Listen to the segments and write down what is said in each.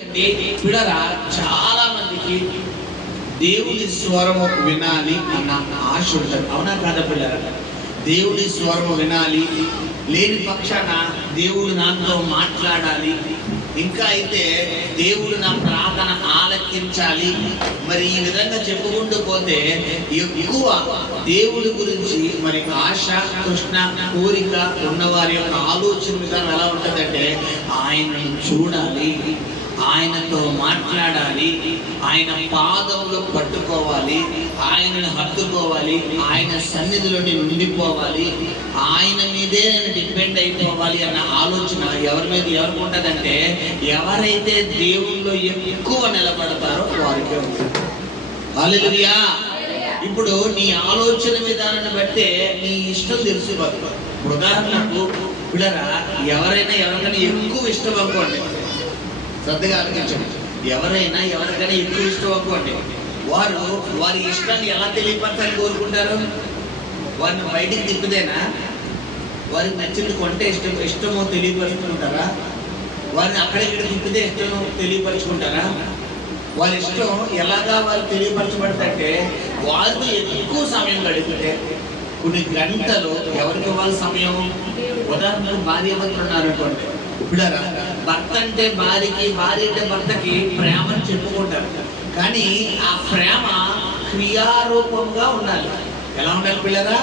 పిల్లరా చాలా మందికి దేవుని స్వరము వినాలి అన్న ఆశ ఉంటుంది. అవునా కాదా పిల్లరా? దేవుని స్వరము వినాలి, లేని పక్షాన దేవుడు నాతో మాట్లాడాలి, ఇంకా అయితే దేవుడు నా ప్రార్థన ఆలకించాలి. మరి ఈ విధంగా చెప్పుకుంటూ పోతే ఎక్కువ దేవుడి గురించి మరి ఆశ, తృష్ణ, కోరిక ఉన్నవారి యొక్క ఆలోచన విధానం ఎలా ఉంటుందంటే ఆయనను చూడాలి, ఆయనతో మాట్లాడాలి, ఆయన పాదములు పట్టుకోవాలి, ఆయనను హత్తుకోవాలి, ఆయన సన్నిధిలోని ఉండిపోవాలి, ఆయన మీదే నేను డిపెండ్ అయిపోవాలి అన్న ఆలోచన ఎవరికి ఉంటుందంటే ఎవరైతే దేవుల్లో ఎక్కువ నిలబడతారో వారికే ఉంటుంది. హల్లెలూయా. ఇప్పుడు నీ ఆలోచన విధానాన్ని బట్టే నీ ఇష్టం తెలుసుకోవాలి. ఉదాహరణకు పిల్లరా, ఎవరికైనా ఎక్కువ ఇష్టం అనుకోండి, శ్రద్ధగా ఆలోచించండి, ఎవరికైనా ఎక్కువ ఇష్టం అనుకోండి, వారి ఇష్టాన్ని ఎలా తెలియపరచాలని కోరుకుంటారు? వారిని బయటికి తిప్పితేనా? వారికి నచ్చింది కొంటే ఇష్టమో తెలియపరుచుకుంటారా? వారిని అక్కడిక్కడ తిప్పితే ఇష్టమో తెలియపరుచుకుంటారా? వారి ఇష్టం ఎలాగా వారు తెలియపరచబడతారంటే వారితో ఎక్కువ సమయం గడిపితే కొన్ని గంటలు ఎవరికి ఇవ్వాలి సమయం? ఉదాహరణకు భార్య భర్తలు ఉన్నారనుకోండి, పిల్లరా, భర్త అంటే భార్యకి, భార్య అంటే భర్తకి ప్రేమను చెప్పుకుంటారు. కానీ ఆ ప్రేమ క్రియారూపంగా ఉండాలి. ఎలా ఉండాలి పిల్లరా?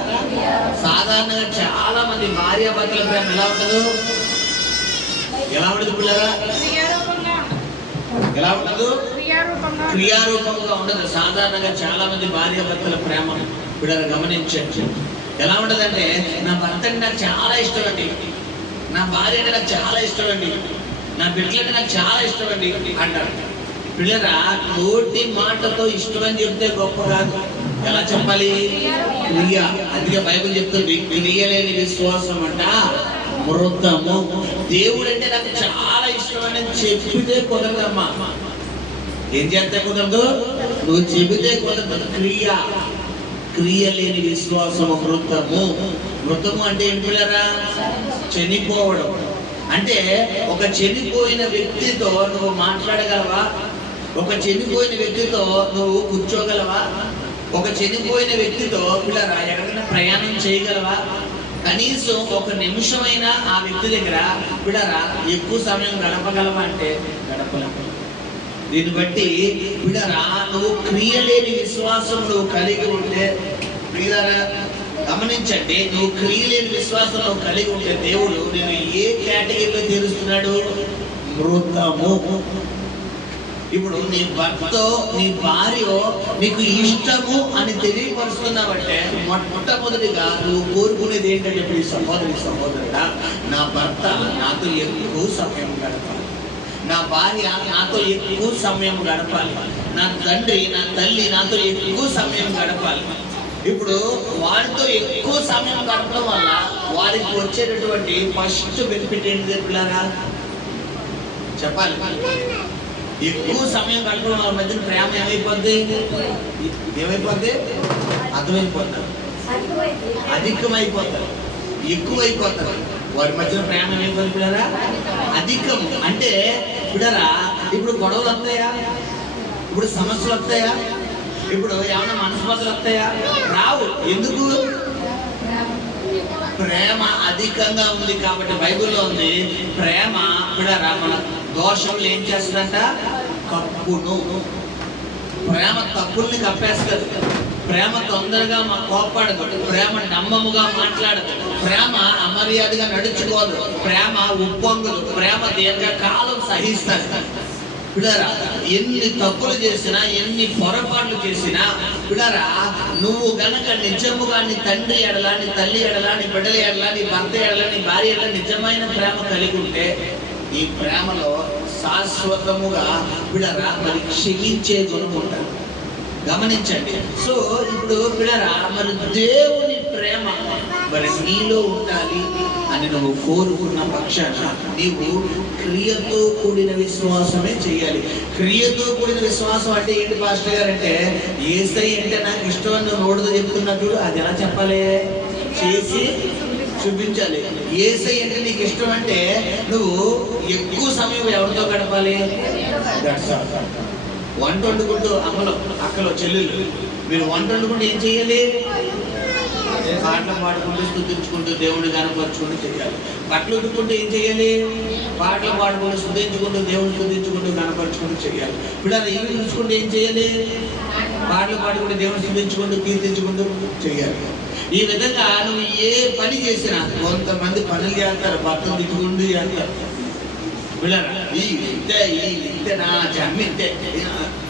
సాధారణంగా చాలా మంది భార్య భర్తల ప్రేమ ఎలా ఉండదు? ఎలా ఉండదు పిల్లరా? ఎలా ఉండదు? క్రియారూపంగా ఉండదు. సాధారణంగా చాలా మంది భార్య భర్తల ప్రేమ పిల్లలు గమనించండి. ఎలా ఉండదంటే నా భర్త అంటే నాకు చాలా ఇష్టం అండి, నా భార్య అంటే నాకు చాలా ఇష్టం అండి, నా బిడ్డలు అంటే నాకు చాలా ఇష్టం అండి అంటారు. పిల్లరా, నోటి మాటతో ఇష్టం అని చెప్తే గొప్ప కాదు. ఎలా చెప్పాలి? క్రియ. అందుకే బైబిల్ చెప్తుంది, క్రియలేని విశ్వాసం అంట మృతము. దేవుడు అంటే నాకు చాలా ఇష్టం అని చెప్పితే కుదరదమ్మా. ఏం చేస్తే కుదరదు? నువ్వు చెబితే కుదరదు. క్రియ లేని విశ్వాసము మృతము. మృతము అంటే ఏం పిల్లరా? చనిపోవడం. అంటే ఒక చనిపోయిన వ్యక్తితో నువ్వు మాట్లాడగలవా? ఒక చనిపోయిన వ్యక్తితో నువ్వు కూర్చోగలవా? ఒక చనిపోయిన వ్యక్తితో పిల్లరా ఎక్కడైనా ప్రయాణం చేయగలవా? కనీసం ఒక నిమిషమైనా ఆ వ్యక్తి దగ్గర పిల్లరా ఎక్కువ సమయం గడపగలవా అంటే గడపలేము. దీన్ని బట్టి పిల్లరా, నువ్వు క్రియలేని విశ్వాసం నువ్వు కలిగి ఉంటే, పిల్లరా గమనించండి, నువ్వు క్రియలేని విశ్వాసం నువ్వు కలిగి ఉంటే దేవుడు నేను ఏ కేటగిరీలో తీరుస్తున్నాడు? మృతము. ఇప్పుడు నీ భర్తో నీ భార్య నీకు ఇష్టము అని తెలియపరుస్తున్నావంటే మొట్టమొదటిగా నువ్వు కోరుకునేది ఏంటంటే, ఈ సహోదరుడా, నా భర్త నాతో ఎక్కువ సమయం గడపాలి, నా భార్య నాతో ఎక్కువ సమయం గడపాలి, నా తండ్రి నా తల్లి నాతో ఎక్కువ సమయం గడపాలి. ఇప్పుడు వారితో ఎక్కువ సమయం గడపడం వల్ల వారికి వచ్చేటటువంటి ఫస్ట్ బెనిఫిట్ ఏంటిది పిల్లరా? చెప్పాలి. ఎక్కువ సమయం గడపడం వాళ్ళ మధ్య ప్రేమ ఏమైపోద్ది? అర్థమైపోతారు, అధికమైపోతారు, ఎక్కువైపోతారు. వారి మధ్యన ప్రేమ ఏమైపోతుంది పిల్లరా? అధికం. అంటే పిల్లరా, ఇప్పుడు గొడవలు వస్తాయా? ఇప్పుడు సమస్యలు వస్తాయా? ఇప్పుడు ఏమైనా మనస్పర్ధలు వస్తాయా? రావు. ఎందుకు? ప్రేమ అధికంగా ఉంది కాబట్టి. బైబిల్లో ఉంది, ప్రేమ పిల్లరా మన దోషములు ఏం చేస్తుందంట? కప్పును. ప్రేమ తప్పుల్ని కప్పేస్తుంది. ప్రేమ తొందరగా మా కోప్పడదు, ప్రేమ నమ్మముగా మాట్లాడదు, ప్రేమ అమర్యాదగా నడుచుకోదు, ప్రేమ ఉప్పొంగదు, ప్రేమ దీర్ఘకాలం సహిస్తుంది. పిల్లరా, ఎన్ని తప్పులు చేసినా, ఎన్ని పొరపాట్లు చేసినా పిల్లరా, నువ్వు గనక నిజముగా నీ తండ్రి ఎడలా, నీ తల్లి ఎడలా, నీ బిడ్డల ఎడలా, నీ భర్త ఎడలా, నీ భార్య ఎడలా నిజమైన ప్రేమ కలిగి ఉంటే ఈ ప్రేమలో శాశ్వతముగా పిల్లరా మరి క్షమించే గుణం ఉంటుంది. గమనించండి. సో ఇప్పుడు పిల్లరా, మరి దేవుని ప్రేమ మరి నీలో ఉండాలి అని నువ్వు కోరుకున్న పక్షాన నీవు క్రియతో కూడిన విశ్వాసమే చేయాలి. క్రియతో కూడిన విశ్వాసం అంటే ఏంటి పాస్టర్ గారు అంటే, యేసయ్య అంటే నాకు ఇష్టం అని నువ్వు నోటితో చెప్తున్నట్టు అది ఎలా చెప్పాలి? చేసి చూపించాలి. యేసయ్య అంటే నీకు ఇష్టం అంటే నువ్వు ఎక్కువ సమయం ఎవరితో గడపాలి? వంట వండుకుంటూ అమ్మలో అక్కలో చెల్లెళ్ళు మీరు వంట వండుకుంటూ ఏం చేయాలి? పాటలు పాడుకుంటూ స్తుతించుకుంటూ దేవుడిని కనపరుచుకుంటూ చేయాలి. బట్టలు ఉతుక్కుంటూ ఏం చేయాలి? పాటలు పాడుకుంటూ స్తుతించుకుంటూ దేవుడిని స్తుతించుకుంటూ కనపరుచుకుంటూ చేయాలి. ఇప్పుడు అది ఇల్లు చూసుకుంటూ ఏం చేయాలి? పాటలు పాడుకుంటూ దేవుడిని స్తుతించుకుంటూ కీర్తించుకుంటూ చేయాలి. ఈ విధంగా నువ్వు ఏ పని చేసినా కొంతమంది పనులు చేస్తారు, భర్తలు తిట్టుకుంటూ చేస్తారు. పిల్లరా ఇంతే నా జమ్మింతే,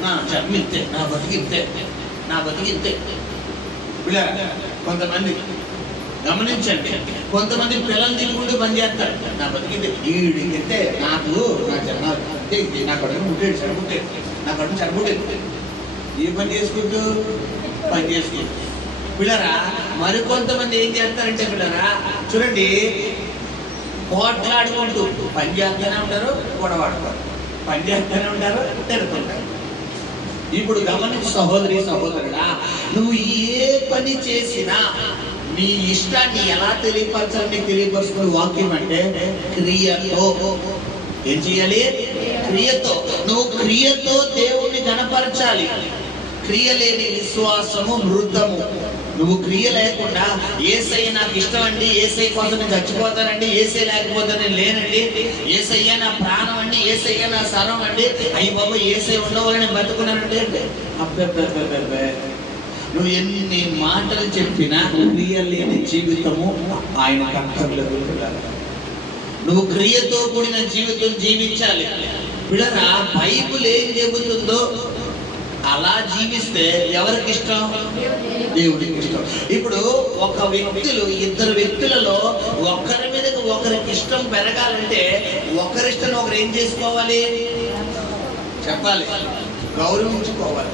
నా జమ్మింతే, నా బతికింతే, నా బతికింతే. పిల్లరా కొంతమంది గమనించండి, కొంతమంది పిల్లలు తిట్టుకుంటూ పని చేస్తారు. నా బతికింతే, ఈడింతే, నాకు నా జన్మ నా కడుపు ముట్టాడు సరిపుట్టాడు, నా కడుపు సరిపుట్టాడు. ఏ పని చేసుకుంటూ పని చేసుకుంటూ. పిల్లరా మరికొంతమంది ఏం చేస్తారంటే పిల్లరా చూడండి, పోట్లాడుకుంటూ పని చేస్తూనే ఉంటారు, గొడవాడుతారు, పని చేస్తూనే ఉంటారు, తిడుతుంటారు. ఇప్పుడు గమనించి సహోదరి సహోదరుడా, నువ్వు ఏ పని చేసినా నీ ఇష్టాన్ని ఎలా తెలియపరచాలని తెలియపరుచుకునే వాక్యం అంటే క్రియతో. ఏం చేయాలి? క్రియతో. నువ్వు క్రియతో దేవుణ్ణి కనపరచాలి. క్రియ లేని విశ్వాసము మృతము. నువ్వు క్రియ లేకుండా యేసయ్య నాకు ఇష్టం అండి, యేసయ్య కోసం నేను చచ్చిపోతానండి, యేసయ్య లేకపోతే నేను లేనండి, యేసయ్య నా ప్రాణం అండి, యేసయ్య నా సర్వం అండి, అయ్యి బాబు యేసయ్య ఉండవాలని నేను బతుకున్నానంటే అబ్బే నువ్వు ఎన్ని మాటలు చెప్పినా క్రియ లేని జీవితము ఆయన కంఠంలో. నువ్వు క్రియతో కూడిన జీవితం జీవించాలి. పిల్లరా బైబిల్ ఏం చెబుతుందో అలా జీవిస్తే ఎవరికి ఇష్టం? దేవుడికి ఇష్టం. ఇప్పుడు ఇద్దరు వ్యక్తులలో ఒకరి మీద ఒకరికి ఇష్టం పెరగాలంటే ఒకరిష్టం ఒకరు ఏం చేసుకోవాలి? చెప్పాలి, గౌరవించుకోవాలి.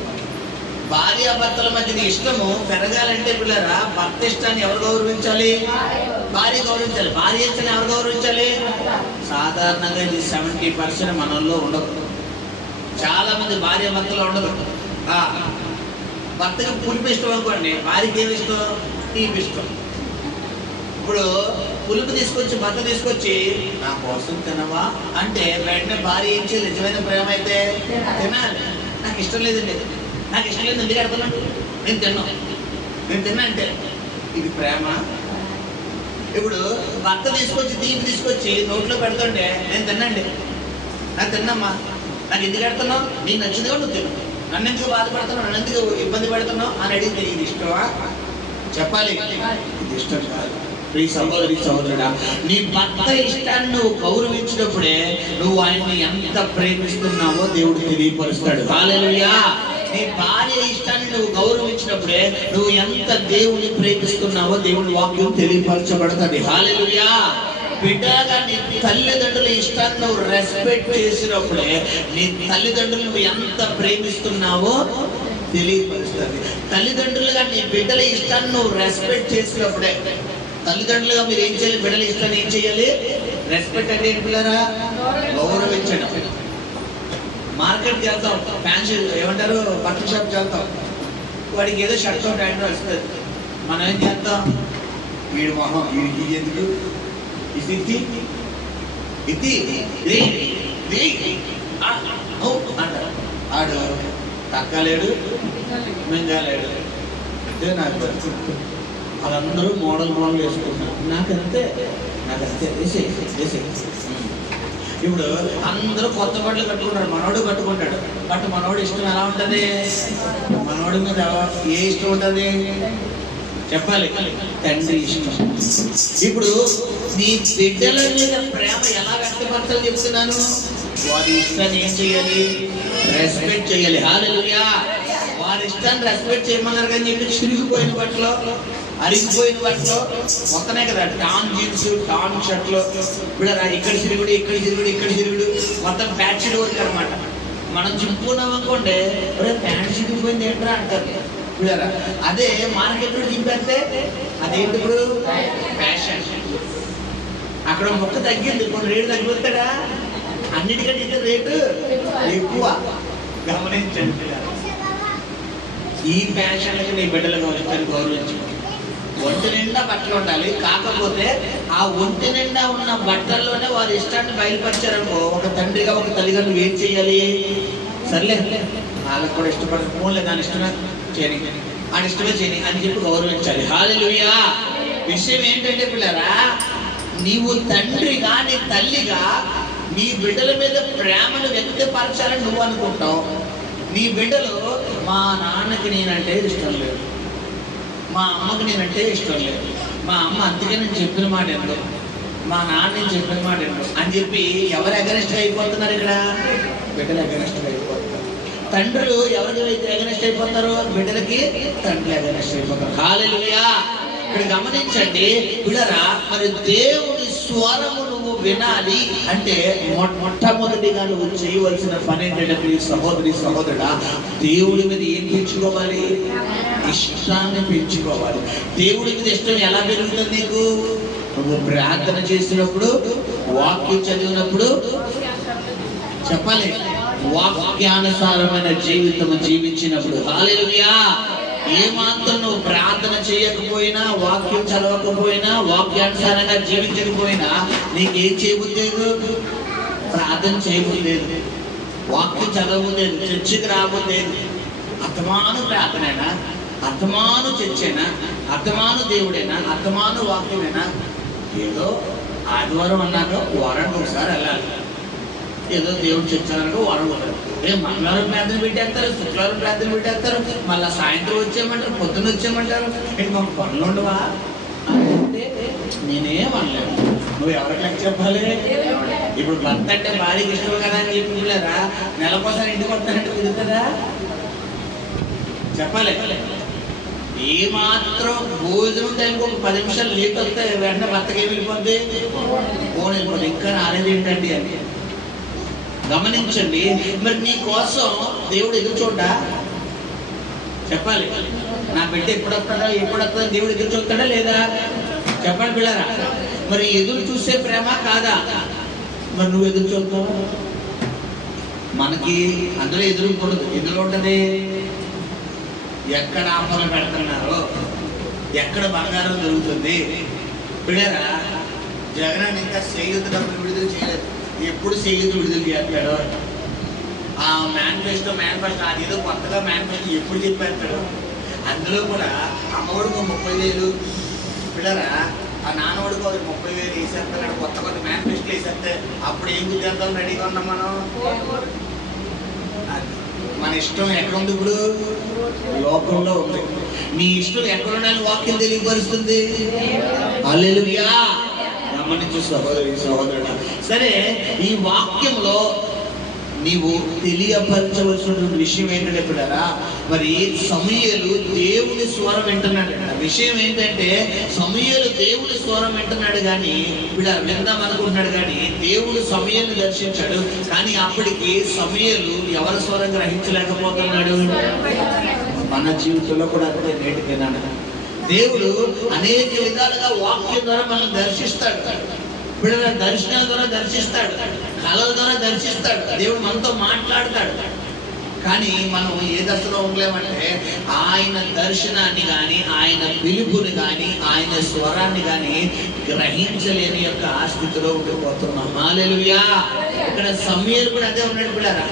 భార్యాభర్తల మధ్య ఇష్టము పెరగాలంటే పిల్లరా భర్త ఇష్టాన్ని ఎవరు గౌరవించాలి? భార్య గౌరవించాలి. భార్య ఇష్టాన్ని ఎవరు గౌరవించాలి? సాధారణంగా ఇది 70% మనల్లో ఉండదు. చాలా మంది భార్యాభర్తలు ఉండదు. భర్తకి పులుపు ఇష్టం అనుకోండి, భార్యకి ఏమి ఇష్టం? తీపి ఇష్టం. ఇప్పుడు పులుపు తీసుకొచ్చి భర్త తీసుకొచ్చి నా కోసం తినవా అంటే వెంటనే భార్య ఏం చేయాలి? నిజమైన ప్రేమ అయితే తినాలి. నాకు ఇష్టం లేదండి, నాకు ఇష్టం లేదు, ఎందుకు అడుగుతున్నాను? నేను తిన్నా అంటే ఇది ప్రేమ? ఇప్పుడు భర్త తీసుకొచ్చి తీపి తీసుకొచ్చి నోట్లో పెడుతుంటే నేను తిన్నండి, నాకు తిన్నమ్మా, నాకు ఎందుకు పెడుతున్నావు? నీకు నచ్చింది కూడా నువ్వు తిను, నన్ను ఎందుకు బాధపడుతున్నావు, నన్ను ఎందుకు ఇబ్బంది పెడుతున్నావు అని అడిగితే ఇది ఇష్టమా? చెప్పాలి, ఇది ఇష్టం కాదు. సహోదరి సహోదరుడా, నీ భర్త ఇష్టాన్ని నువ్వు గౌరవించినప్పుడే నువ్వు ఆయన్ని ఎంత ప్రేమిస్తున్నావో దేవుడు తెలియపరుస్తాడు. హల్లెలూయా. నీ భార్య ఇష్టాన్ని నువ్వు గౌరవించినప్పుడే నువ్వు ఎంత దేవుని ప్రేమిస్తున్నావో దేవుని వాక్యం తెలియపరచబడుతుంది. హల్లెలూయా. బిడ్డగా నీ తల్లిదండ్రుల ఇష్టాన్ని నువ్వు రెస్పెక్ట్ చేసినప్పుడే నీ తల్లిదండ్రులు నువ్వు ఎంత ప్రేమిస్తున్నావో తెలియపరుస్తుంది. తల్లిదండ్రులుగా నీ బిడ్డల ఇష్టాన్ని నువ్వు రెస్పెక్ట్ చేసినప్పుడే, తల్లిదండ్రులుగా మీరు ఏం చేయాలి? బిడ్డల ఇష్టాన్ని ఏం చేయాలి? రెస్పెక్ట్ అంటే ఏంటి పిల్లరా? గౌరవించడం. మార్కెట్కి వెళ్తాం, ఫ్యాన్సీ ఏమంటారు, బట్టల షాప్కి వెళ్తాం, వాడికి ఏదో షర్ట్ ప్యాంట్ వస్తుంది, మనం ఏం చేస్తాం? వీడి మొహం వీడికి ఎందుకు ఇది అంటారు. ఆడు తక్కలేడు, మింగాలేడు. అంటే నాకు వాళ్ళందరూ మోడల్ వేసుకుంటున్నారు, నాకంతే వేసే. ఇప్పుడు అందరూ కొత్త బట్టలు కట్టుకుంటాడు, మనోడు కట్టుకుంటాడు. బట్ మనోడు ఇష్టం ఎలా ఉంటుంది? మనోడి మీద ఏ ఇష్టం ఉంటుంది? చెప్పాలి, తండ్రి ఇష్టం. ఇప్పుడు నీ బిడ్డల మీద ప్రేమ ఎలా వ్యక్తపరచాలి చెప్తున్నాను. వారి ఇష్టాన్ని ఏం చేయాలి? రెస్పెక్ట్ చేయాలి. హల్లెలూయా. వారి ఇష్టాన్ని రెస్పెక్ట్ చేయమన్నారు కానీ చెప్పి చిరిగిపోయిన బట్టలు, అరిగిపోయిన బట్టలు మొత్తనే కదా, టాన్ జీన్స్, టాన్ షర్ట్లు, ఇప్పుడు ఇక్కడ చిరుగుడు, ఇక్కడ చిరుగుడు, ఇక్కడ చిరుగుడు, మొత్తం ప్యాంట్ షీట్ వరకు అనమాట. మనం చింపుకున్నాం అనుకోండి, ప్యాంట్ చిరిగిపోయింది ఏంట్రా అంటారు. చూడారా, అదే మార్కెట్ చింపేస్తే అదేంటి ఇప్పుడు ఫ్యాషన్. అక్కడ మొక్క తగ్గింది, కొన్ని రేటు తగ్గిపోతాడా? అన్నిటికంటే ఇతర రేటు ఎక్కువ. గమనించండి, ఈ ఫ్యాషన్లకి నీ బిడ్డలుగా వచ్చాను గౌరవించు. ఒంటి నిండా బట్టలు ఉండాలి. కాకపోతే ఆ ఒంటి నిండా ఉన్న బట్టల్లోనే వారి ఇష్టాన్ని బయలుపరిచారనుకో, ఒక తండ్రిగా ఒక తల్లిదండ్రులు ఏం చేయాలి? సర్లే వాళ్ళకి కూడా ఇష్టపడదు, ఫోన్లే దాని ఇష్టమే చేయని, ఆయన ఇష్టమే చేయని అని చెప్పి గౌరవించాలి. హల్లెలూయా. విషయం ఏంటంటే పిల్లరా, నీవు తండ్రిగా నీ తల్లిగా నీ బిడ్డల మీద ప్రేమను వ్యక్తపరచాలని నువ్వు అనుకుంటావు. నీ బిడ్డలు మా నాన్నకి నేనంటే ఇష్టం లేదు, మా అమ్మకి నేనంటే ఇష్టం లేదు, మా అమ్మ అందుకే నేను చెప్పిన మాట ఎందు, మా నాన్న నేను చెప్పిన మాట ఎందు అని చెప్పి ఎవరు అగనిస్ట్ అయిపోతున్నారు? ఇక్కడ బిడ్డలు అగనిస్ట్ అయిపోతున్నారు. తండ్రులు ఎవరికి అగనిస్ట్ అయిపోతారు? బిడ్డలకి తండ్రులు అగనిస్ట్ అయిపోతారు. హల్లెలూయా. ఇక్కడ గమనించండి పిల్లరా, మరి దేవుని స్వరము నువ్వు వినాలి అంటే మొట్టమొదటిగా నువ్వు చేయవలసిన పని ఏంటంటే ప్రియ సహోదరి సహోదరుడా, దేవుడి మీద ఏం పెంచుకోవాలి? ఇష్టాన్ని పెంచుకోవాలి. దేవుడి మీద ఇష్టం ఎలా పెరుగుతుంది నీకు? నువ్వు ప్రార్థన చేసినప్పుడు, వాక్యం చదివినప్పుడు, చెప్పాలి వాక్యానుసారమైన జీవితం జీవించినప్పుడు. హల్లెలూయా. ఏమాత్రం నువ్వు ప్రార్థన చేయకపోయినా, వాక్యం చదవకపోయినా, వాక్యానుసారంగా జీవించకపోయినా నీకేం చేయబుద్లేదు? ప్రార్థన చేయబుద్లేదు, వాక్యం చదవబుద్లేదు, చర్చికి రాబుద్లేదు. అర్థమాను ప్రార్థనైనా, అర్థమాను చర్చైనా, అర్థమాను దేవుడైనా, అర్థమాను వాక్యమైనా, ఏదో ఆదివారం అన్నాక వారానికి ఒకసారి వెళ్ళాలి, ఏదో దేవుడు చర్చకు వారం ఒకరు. మంగళవారం ప్రార్థన పెట్టేస్తారు, శుక్రవారం ప్రార్థన పెట్టేస్తారు, మళ్ళీ సాయంత్రం వచ్చేయమంటారు, పొద్దున్న వచ్చేయమంటారు. మాకు పనులు ఉండవా అంటే నేనేం అనలేను. నువ్వు ఎవరికి లెక్క చెప్పాలి? ఇప్పుడు భర్త అంటే భార్యకి ఇష్టం కదా అని చెప్పి పిల్లరా నెలకోసారి ఇంటికి వస్తానంటే కుదురుతుందా? చెప్పాలి. ఏమాత్రం భోజనం టైంకి ఒక 10 నిమిషాలు లేట్ వస్తే వెంటనే భర్తకి ఏమి వెళ్ళిపోద్ది? ఫోన్ వెళ్ళిపోద్ది. ఇంకా రాలేదు ఏంటండి అని గమనించండి. మరి నీ కోసం దేవుడు ఎదురు చూడ్డా? చెప్పాలి. నా బిడ్డ ఎప్పుడు వస్తుందా, ఎప్పుడు వస్తుందా దేవుడు ఎదురు చూస్తాడా లేదా? చెప్పండి పిల్లరా. మరి ఎదురు చూసే ప్రేమ కాదా? మరి నువ్వు ఎదురు చూస్తావు. మనకి అందులో ఎదురుకూడదు. ఎందులో ఉంటుంది? ఎక్కడ ఆఫర్లు పెడుతున్నారో, ఎక్కడ బంగారం దొరుకుతుంది. పిల్లరా, జగన్ ఇంకా చేయూత డబ్బులు విడుదల చేయలేదు. ఎప్పుడు చేయూత విడుదల చేస్తాడో, ఆ మేనిఫెస్టో అది ఏదో కొత్తగా మేనిఫెస్టో ఎప్పుడు చెప్పేస్తాడు. అందులో కూడా అమ్మఒడికి 30,000 పిల్లరా, ఆ నాన్నవాడికి 30,000 వేసేస్తాడు. కొత్త మేనిఫెస్టో వేసేస్తే అప్పుడు ఏం గుర్తిద్దాం రెడీగా ఉన్నాం మనం. మన ఇష్టం ఎక్కడ ఉంది? ఇప్పుడు లోకంలో ఉంది. నీ ఇష్టం ఎక్కడ ఉండాలి? వాక్యం తెలియపరుస్తుంది. హల్లెలూయా. గమనించు సహోదరి సహోదరుడా. సరే, ఈ వాక్యంలో నీవు తెలియపరచవలసినటువంటి విషయం ఏంటంటే పిల్లరా, మరి సమూయేలు దేవుని స్వరం వింటున్నాడు. విషయం ఏంటంటే సమూయేలు దేవుని స్వరం వింటున్నాడు కానీ పిల్లలు విందాం అనుకుంటున్నాడు కానీ దేవుడు సమూయేలుని దర్శించాడు. కానీ అప్పటికి సమూయేలు ఎవరి స్వరం గ్రహించలేకపోతున్నాడు. మన జీవితంలో కూడా అంతే. నేటికి దేవుడు అనేక విధాలుగా వాక్యం ద్వారా మనం దర్శిస్తాడు. పిల్లల దర్శనాల ద్వారా దర్శిస్తాడు, కళల ద్వారా దర్శిస్తాడు. దేవుడు మనతో మాట్లాడతాడు. కానీ మనం ఏ దశలో ఉండలేమంటే ఆయన దర్శనాన్ని కానీ, ఆయన పిలుపుని కానీ, ఆయన స్వరాన్ని కానీ గ్రహించలేని యొక్క స్థితిలో ఉండిపోతున్నాం. హల్లెలూయా. ఇక్కడ సమూయేలు కూడా అదే ఉన్నాడు పిల్లరా.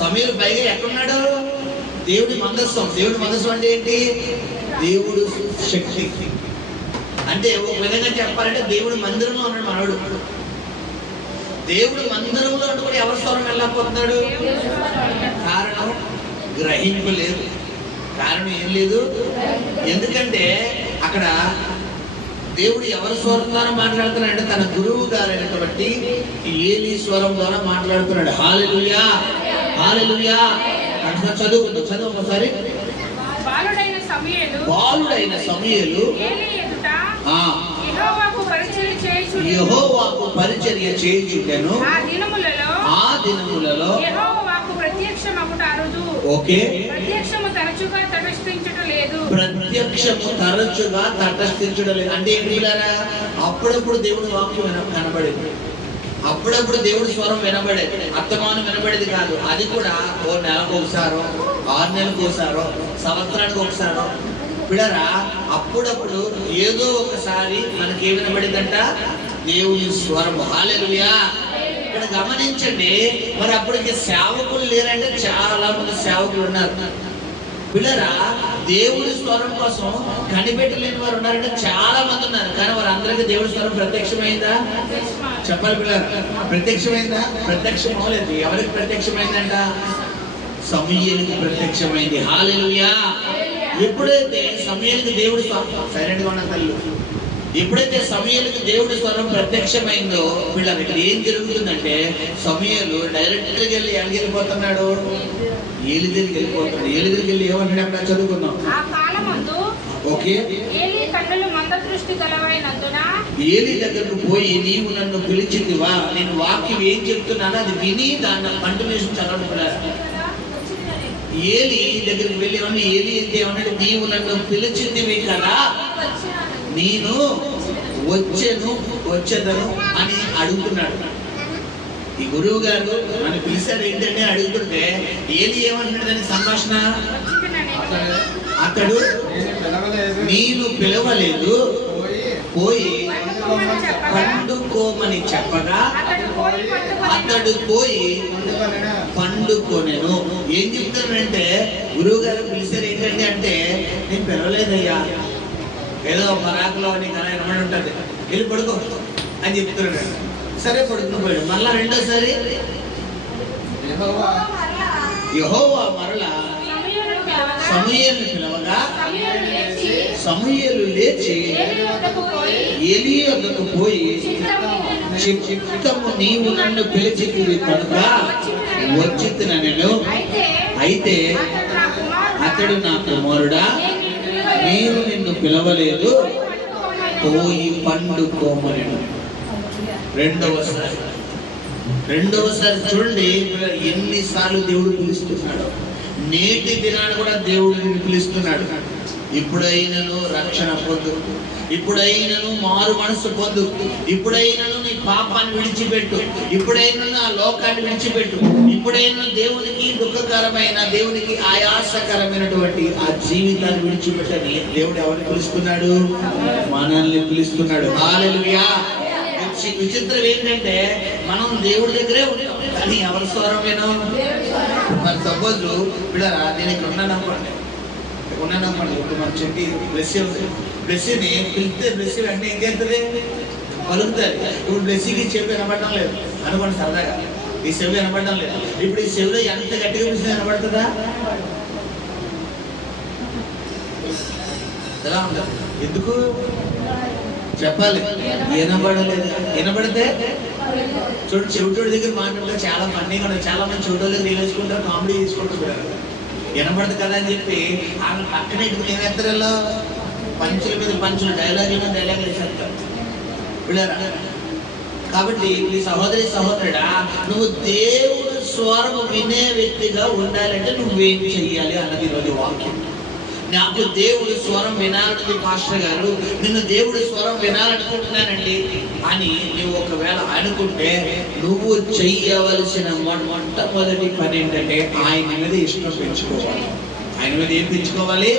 సమూయేలు పైగా ఎక్కడున్నాడు? దేవుడి మందస్సం. దేవుడి మందస్సం అంటే ఏంటి? దేవుడు శక్తి. అంటే ఒక విధంగా చెప్పాలంటే దేవుడు మందిరంలో ఉన్నాడు మనోడు. దేవుడు మందిరంలో ఉండి కూడా ఎవరి స్వరం వెళ్ళకపోతున్నాడు? కారణం గ్రహింపు లేదు. కారణం ఏం లేదు. ఎందుకంటే అక్కడ దేవుడు ఎవరి స్వరం ద్వారా మాట్లాడుతున్నాడు? తన గురువు గారైనటువంటి ఏలీ స్వరం ద్వారా మాట్లాడుతున్నాడు. హల్లెలూయా. హల్లెలూయా. చదువు ఒకసారి. బాలుడైన సమూయేలు యెహోవాకు పరిచర్య చేయుచుండెను. ఆ దినములలో ఓకే, ప్రత్యక్షము తరచుగా తటస్థించడం లేదు. అంటే ఏంటి? అప్పుడప్పుడు దేవుడి వాక్యం కనబడేది, అప్పుడప్పుడు దేవుడి స్వరం వినబడేది. అర్థమానం వినబడేది కాదు. అది కూడా ఓ నెలకు ఒకసారో, 6 నెలలకు ఒకసారో, సంవత్సరానికి ఒకసారో, పిల్లరా అప్పుడప్పుడు ఏదో ఒకసారి మనకి ఏమి వినబడిందంట, దేవుని స్వరం. హల్లెలూయా. ఇక్కడ గమనించండి, మరి అప్పటికి సేవకులు లేరంటే చాలా మంది సేవకులు ఉన్నారు. పిల్లరా దేవుడి స్వరం కోసం కనిపెట్టలేని వారు ఉన్నారంటే చాలా మంది ఉన్నారు. కానీ వారందరికీ దేవుడి స్వరం ప్రత్యక్షమైందా? చెప్పాలి పిల్లరా, ప్రత్యక్షమైందా? ప్రత్యక్షం అవ్వలేదు. ఎవరికి ప్రత్యక్షమైందంట? సమూయేలుకి ప్రత్యక్షమైంది. హల్లెలూయా. ఎప్పుడైతే సమూయేలుకి దేవుడి స్వరం, సైలెంట్ గా ఉన్న తల్లి, ఎప్పుడైతే సమూయేలుకి దేవుడి స్వరం ప్రత్యక్షమైందో పిల్లలు ఇక్కడ ఏం జరుగుతుందంటే, సమూయేలు డైరెక్ట్ గా వెళ్ళి వెళ్ళిపోతున్నాడు, ఏలి దగ్గరికి వెళ్ళిపోతున్నాడు. ఏలి దగ్గరికి వెళ్ళి ఏమంటాడు అక్కడ చదువుకుందాం. ఓకే, ఏలి దగ్గరకు పోయి నీవు నన్ను పిలిచిందివా, నేను వాక్యం ఏం చెప్తున్నానో అది విని దాన్ని కంటిన్యూషన్ చదవడం. ఏలి దగ్గరికి వెళ్ళి ఏమన్నా, ఏలి అయితే ఏమన్నాడు, నీవు నన్ను పిలిచిందివి కదా, నేను వచ్చేదను అని అడుగుతున్నాడు. ఈ గురువు గారు నన్ను పిలిచారు ఏంటంటే అడుగుతుంటే ఏది ఏమంటున్నాడు దాని సంభాషణ? అతడు నేను పిలవలేదు, పోయి పండుకోమని చెప్పగా అతడు పోయి పండుకోనేను. ఏం చెప్తానంటే, గురువు గారు పిలిచారు ఏంటంటే అంటే, నేను పిలవలేదయ్యా, ఏదో పరాకులో అని కళ ఏమని ఉంటుంది, వెళ్ళి పడుకో అని చెప్తున్నాడు. సరే పడుకుని పోయాడు. మళ్ళా రెండోసారి యెహోవా మరలా సమూయేలును పిలవగా సమూయేలు లేచి ఏలీ వద్దకు పోయి, చిత్తము నీవు నన్ను పిలిచితివి కనుక వచ్చితినెను. అయితే అతడు నా కుమారుడా, నేను నిన్ను పిలవలేదు, పోయి పండుకోమనెను. రెండవసారి చూడండి ఎన్నిసార్లు దేవుడు పిలుస్తున్నాడు. నేటి దినాన్ని కూడా దేవుడు పిలుస్తున్నాడు. ఇప్పుడైనను రక్షణ పొందు, ఇప్పుడైనను మారు మనసు పొందు, ఇప్పుడైనను నీ పాపాన్ని విడిచిపెట్టు, ఇప్పుడైనా ఆ లోకాన్ని విడిచిపెట్టు, ఇప్పుడైనా దేవునికి దుఃఖకరమైన, దేవునికి ఆయాసకరమైనటువంటి ఆ జీవితాన్ని విడిచిపెట్టని దేవుడు ఎవరిని పిలుస్తున్నాడు? మనల్ని పిలుస్తున్నాడు. హల్లెలూయా. విచిత్రం ఏంటంటే, మనం దేవుడి దగ్గరే ఉంటాం కానీ ఎవరి స్వరం వినం. మరి సపోజ్ బిడ్డరా, నేను ఇక్కడ ఉన్నాననుకోండి, ఇప్పుడు మన చెట్టు బ్లెస్సీని పిలిస్తే బ్లెస్సీ అంటే ఏం చేస్తుంది? పలుకుతుంది. ఇప్పుడు బ్లెస్సీకి చెవి వినపడడం లేదు అనుకోండి, సరదాగా ఈ చెవి వినపడడం లేదు. ఇప్పుడు ఈ చెవిలో ఎంత గట్టిగా పిలిస్తే వినపడుతుందా? ఎలా ఉంటుంది? ఎందుకు చెప్పాలి? వినబడలేదు. వినబడితే చూడు, చెవిటోడి దగ్గర మాట్లాడితే చాలా ఫన్నీగా ఉంటుంది. చాలా మంది చెవిటోడి దగ్గర వేసుకుంటారు, కామెడీ చేసుకుంటారు. వినబడదు కదా అని చెప్పి ఆమె పక్కన ఎట్టుకుని ఏమేత్తరలో పంచుల మీద పంచులు, డైలాగుల మీద డైలాగ్ వేసేస్తారు పిల్లరా. కాబట్టి నీ సహోదరుడా, నువ్వు దేవుడు స్వరం వినే వ్యక్తిగా ఉండాలంటే నువ్వేం చెయ్యాలి అన్నది ఈరోజు వాక్యం. నాకు దేవుడి స్వరం వినాలని పాస్టర్ గారు, నిన్ను దేవుడి స్వరం వినాలనుకుంటున్నానండి అని నువ్వు ఒకవేళ అనుకుంటే, నువ్వు చెయ్యవలసిన మొట్టమొదటి పని ఏంటంటే ఆయన మీద ఇష్టం పెంచుకోవాలి. ఆయన మీద ఏం పెంచుకోవాలి?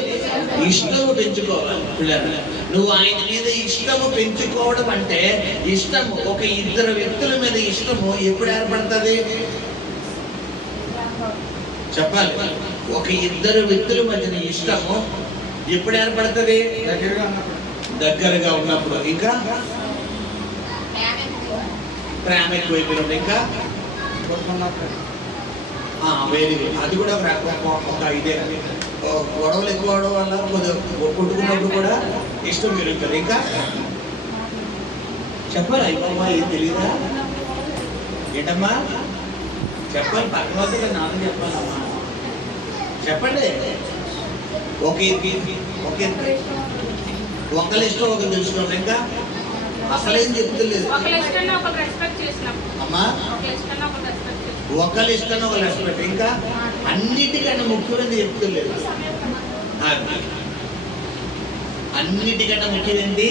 ఇష్టము పెంచుకోవాలి. పిల్లలు, నువ్వు ఆయన మీద ఇష్టము పెంచుకోవడం అంటే, ఇష్టము ఒక ఇద్దరు వ్యక్తుల మీద ఇష్టము ఎప్పుడు ఏర్పడుతుంది? చెప్పాలి. ఒక ఇద్దరు వ్యక్తుల మధ్యన ఇష్టము ఎప్పుడు ఏర్పడుతుంది? దగ్గరగా ఉన్నప్పుడు. ఇంకా ప్రేమ ఎక్కువైపోయినప్పుడు, ఇంకా వేరే అది కూడా ఒక ఇదే. గొడవలు ఎక్కువ అవడం వల్ల కొద్దిగా కొట్టుకున్నప్పుడు కూడా ఇష్టం పెరుగుతుంది. ఇంకా చెప్పాలి. అయిపోమ్మా, ఏం తెలీదా? ఏంటమ్మా చెప్పాలి? పక్కన వద్ద నాన్న చెప్పాలమ్మా, చెప్పండి. ఒకరి ఇష్టం ఒకరు తెలుసుకోండి. ఇంకా అసలేం చెప్తలేదు అమ్మా, ఒకరి ఇష్టం ఒక రెస్పెక్ట్. ఇంకా అన్నిటికన్నా ముఖ్యమైనది చెప్తలేదు. అన్నిటికన్నా ముఖ్యమైనది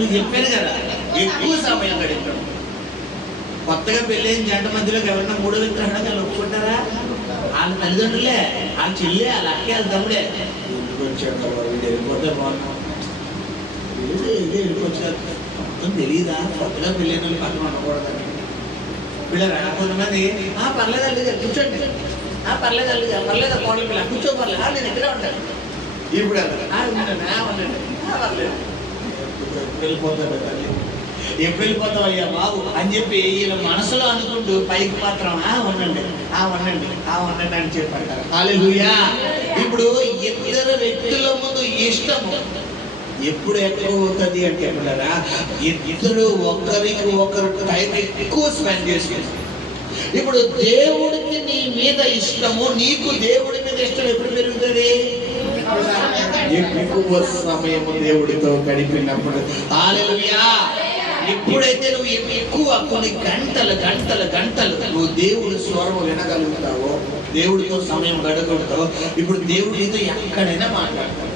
మీకు చెప్పాను కదా, ఎక్కువ సమయం గడిపాడు. కొత్తగా పెళ్ళైన జంట మధ్యలోకి ఎవరన్నా మూడో వ్యక్తులు అనగా ఒప్పుకుంటారా? వాళ్ళ తల్లిదండ్రులే, వాళ్ళ చెల్లి, వాళ్ళ అక్క, వాళ్ళ తమ్ముడే. ఎందుకు వచ్చాడు వీడు వెళ్ళిపోతే బాగున్నాం వెళ్ళిపోచ్చారు మొత్తం తెలీదా కొత్తగా పెళ్ళైన పక్కన ఉండకూడదని పిల్లరా కొంతమంది పర్లేదు అల్లుగా కూర్చోండి పర్లేదు పర్లేదు కోడలు పిల్ల కూర్చో పర్లేదు నేను ఇక్కడే ఉంటాను ఇప్పుడు ఉండండి పర్లేదు వెళ్ళిపోతాడు తల్లి ఎప్పుడు వెళ్ళిపోతావు అయ్యా బాబు అని చెప్పి వీళ్ళ మనసులో అనుకుంటూ పైకి మాత్రం ఉండండి అని చెప్పంటారు. హల్లెలూయా. ఇప్పుడు ఇద్దరు వ్యక్తుల ముందు ఇష్టము ఎప్పుడు ఎక్కువ అవుతుంది అంటే పిల్లరా ఇద్దరు ఒకరికి ఒకరు టైం ఎక్కువ స్పెండ్ చేసుకుంటారు. ఇప్పుడు దేవుడికి నీ మీద ఇష్టము, నీకు దేవుడి మీద ఇష్టం ఎప్పుడు పెరుగుతుంది? ఎక్కువ సమయము దేవుడితో గడిపినప్పుడు. హల్లెలూయా. ఎప్పుడైతే నువ్వు ఎక్కువ కొన్ని గంటలు నువ్వు దేవుడి స్వరము వినగలుగుతావో, దేవుడితో సమయం గడగలుగుతావో, ఇప్పుడు దేవుడు నీతో ఎక్కడైనా మాట్లాడతాడు.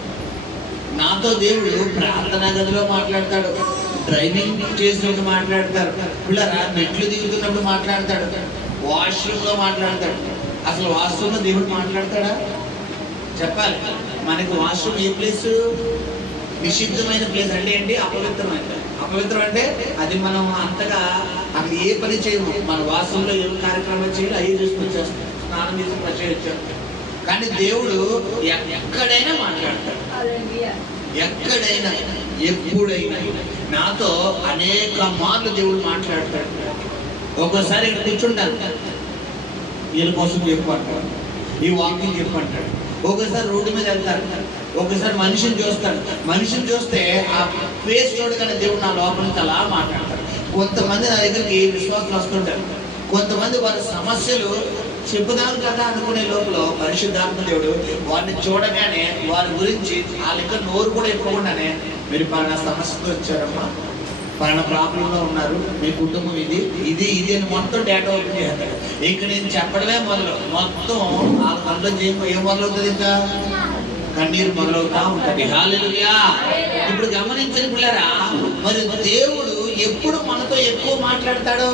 నాతో దేవుడు ప్రార్థనా గదిలో మాట్లాడతాడు, డ్రైవింగ్ చేసినప్పుడు మాట్లాడతాడు, పిల్లరా మెట్లు దిగుతున్నప్పుడు మాట్లాడతాడు, వాష్రూమ్ లో మాట్లాడతాడు. అసలు వాష్రూమ్ లో దేవుడు మాట్లాడతాడా? చెప్పాలి. మనకి వాష్రూమ్ ఏ ప్లేస్? నిషిద్ధమైన ప్లేస్. అంటే ఏంటి? అపవిత్రం అంటే అది మనం అంతగా అక్కడ ఏ పని చేయము. మన వాష్రూమ్లో ఏ కార్యక్రమాలు చేయాలి అవి చేసుకొచ్చేస్తాం, స్నానం చేసి ప్రచేస్తాం. కానీ దేవుడు ఎక్కడైనా మాట్లాడతాడు, ఎక్కడైనా ఎప్పుడైనా. నాతో అనేక మార్లు దేవుడు మాట్లాడతాడు. ఒక్కోసారి ఇక్కడ కూర్చుంటాను, వీళ్ళ కోసం చెప్పు అంటాడు, ఈ వాకింగ్ చెప్పు అంటాడు. ఒక్కోసారి రోడ్డు మీద వెళ్తారు, ఒక్కసారి మనిషిని చూస్తే ఆ ఫేస్ చూడగానే దేవుడు నా లోపల నుంచి అలా మాట్లాడతాడు. కొంతమంది నా దగ్గరికి విశ్వాసులు వస్తుంటారు, కొంతమంది వారి సమస్యలు చెప్పుదాం కదా అనుకునే లోపల పరిశుద్ధాత్మ దేవుడు వారిని చూడగానే వారి గురించి వాళ్ళ ఇంకా నోరు కూడా ఇవ్వకుండానే, మీరు పలానా సమస్యతో వచ్చారమ్మా, పలానా ప్రాబ్లంలో ఉన్నారు, మీ కుటుంబం ఇది అని మొత్తం డేటా ఓపెన్ చేస్తాడు. ఇంక నేను చెప్పడమే మొత్తం ఆ కళ్ళలో ఏం మొదలవుతుంది? ఇంకా కన్నీరు మొదలవుతా ఉంటుంది. హల్లెలూయా. ఇప్పుడు గమనించండి పిల్లరా, మరి దేవుడు ఎప్పుడు మనతో ఎక్కువ మాట్లాడతాడో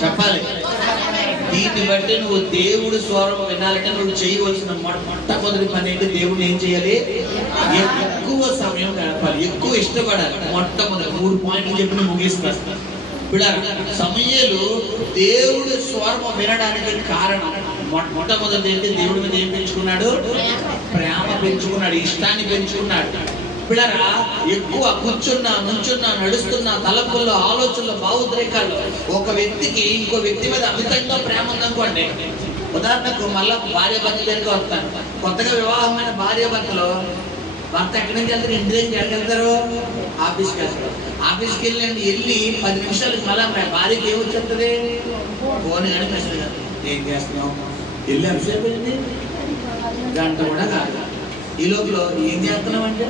చెప్పాలి. దీన్ని బట్టి నువ్వు దేవుడు స్వరం వినాలంటే నువ్వు చేయవలసిన మొట్టమొదటి పని ఏంటి? దేవుడిని ఏం చేయాలి? ఎక్కువ సమయం గడపాలి, ఎక్కువ ఇష్టపడాలి. మొట్టమొదటి 3 పాయింట్లు చెప్పి ముగిస్తాను. పిల్లరా, సమూయేలు దేవుడు స్వరం వినడానికి కారణం మొట్టమొదటి ఏంటి? దేవుడి మీద ఏం పెంచుకున్నాడు? ప్రేమ పెంచుకున్నాడు, ఇష్టాన్ని పెంచుకున్నాడు. పిల్లరా, ఎక్కువ కూర్చున్నా, నుంచున్నా, నడుస్తున్నా, తలపుల్లో, ఆలోచనలో, భావోద్రేకాల్లో ఒక వ్యక్తికి ఇంకో వ్యక్తి మీద అమితంగా ప్రేమ ఉందనుకోండి. ఉదాహరణకు మళ్ళా భార్య భర్త దగ్గరికి వస్తాను. కొత్తగా వివాహమైన భార్య భర్తలో భర్త ఎక్కడి నుంచి వెళ్తారు? ఇంటి దగ్గరికి వెళ్ళగలుగుతారు? ఆఫీస్కి వెళ్తారు. ఆఫీస్కి వెళ్ళి 10 నిమిషాలకు మళ్ళా భార్యకి ఏమొచ్చేస్తుంది? ఫోన్ కానీ మెసేజ్ కాదు, ఏం చేస్తున్నావు, వెళ్ళి ఎంతసేపు అయింది? గంట కూడా కాదు. ఈ లోపల ఏం చేస్తున్నావు అంటే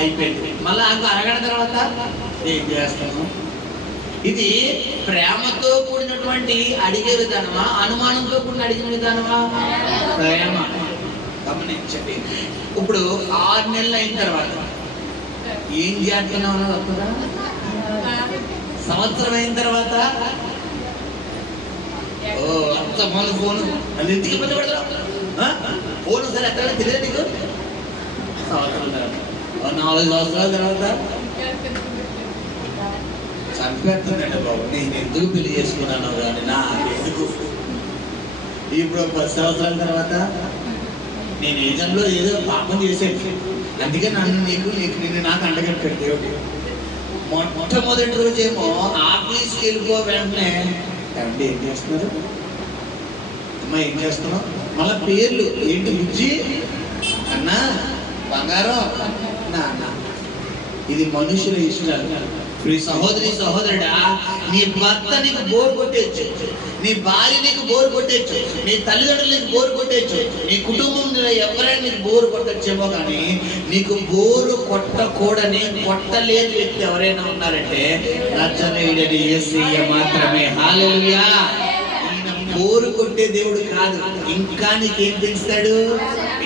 అయిపోయింది. మళ్ళీ అరగంట తర్వాత ఏం చేస్తాను? ఇది ప్రేమతో కూడినటువంటి అడిగే విధానమా, అనుమానంతో కూడిన అడిగిన విధానమా? ప్రేమ. గమనించండి. ఇప్పుడు 6 నెలలు అయిన తర్వాత ఏం చేస్తున్నావు అన్నది వస్తుందా? సంవత్సరం అయిన తర్వాత అంత మన ఫోను అది ఇంటికి ఇబ్బంది పడతావు, ఫోన్ సరే ఎక్కడ తెలియదు నీకు. సంవత్సరం తర్వాత 4 సంవత్సరాల తర్వాత చంపేస్తానండి బాబు, నేను ఎందుకు పెళ్లి చేసుకున్నాను కానీ ఎందుకు. ఇప్పుడు 10 సంవత్సరాల తర్వాత నేను ఏ జన్మలో ఏదో పాపం చేసేది, అందుకే నిన్ను నాకు అండగట్టాడు దేవుడు. మొట్టమొదటి రోజేమో ఆఫీస్కి వెళ్ళిపో వెంటనే ఏమంటే ఏం చేస్తున్నారు అమ్మా, ఏం చేస్తున్నావు? మళ్ళా పేర్లు ఏంటి? బుజ్జి, అన్న, బంగారం, నాన్న. ఇది మనుషుల ఇష్టాలు. ఇప్పుడు సహోదరుడా, నీ భర్త నీకు బోర్ కొట్టేచ్చు, నీ భార్య నీకు బోర్ కొట్టేచ్చు, నీ తల్లిదండ్రులు నీకు బోర్ కొట్టేచ్చు, నీ కుటుంబంలో ఎవరైనా నీకు బోరు కొట్టచ్చేమో, కానీ నీకు బోరు కొట్టకూడని కొట్టలేని వ్యక్తి ఎవరైనా ఉన్నారంటే నజరేయుడైన యేసయ్య మాత్రమే. హల్లెలూయా. ఈయన బోరు కొట్టే దేవుడు కాదు, ఇంకా నీకేం పెంచుతాడు?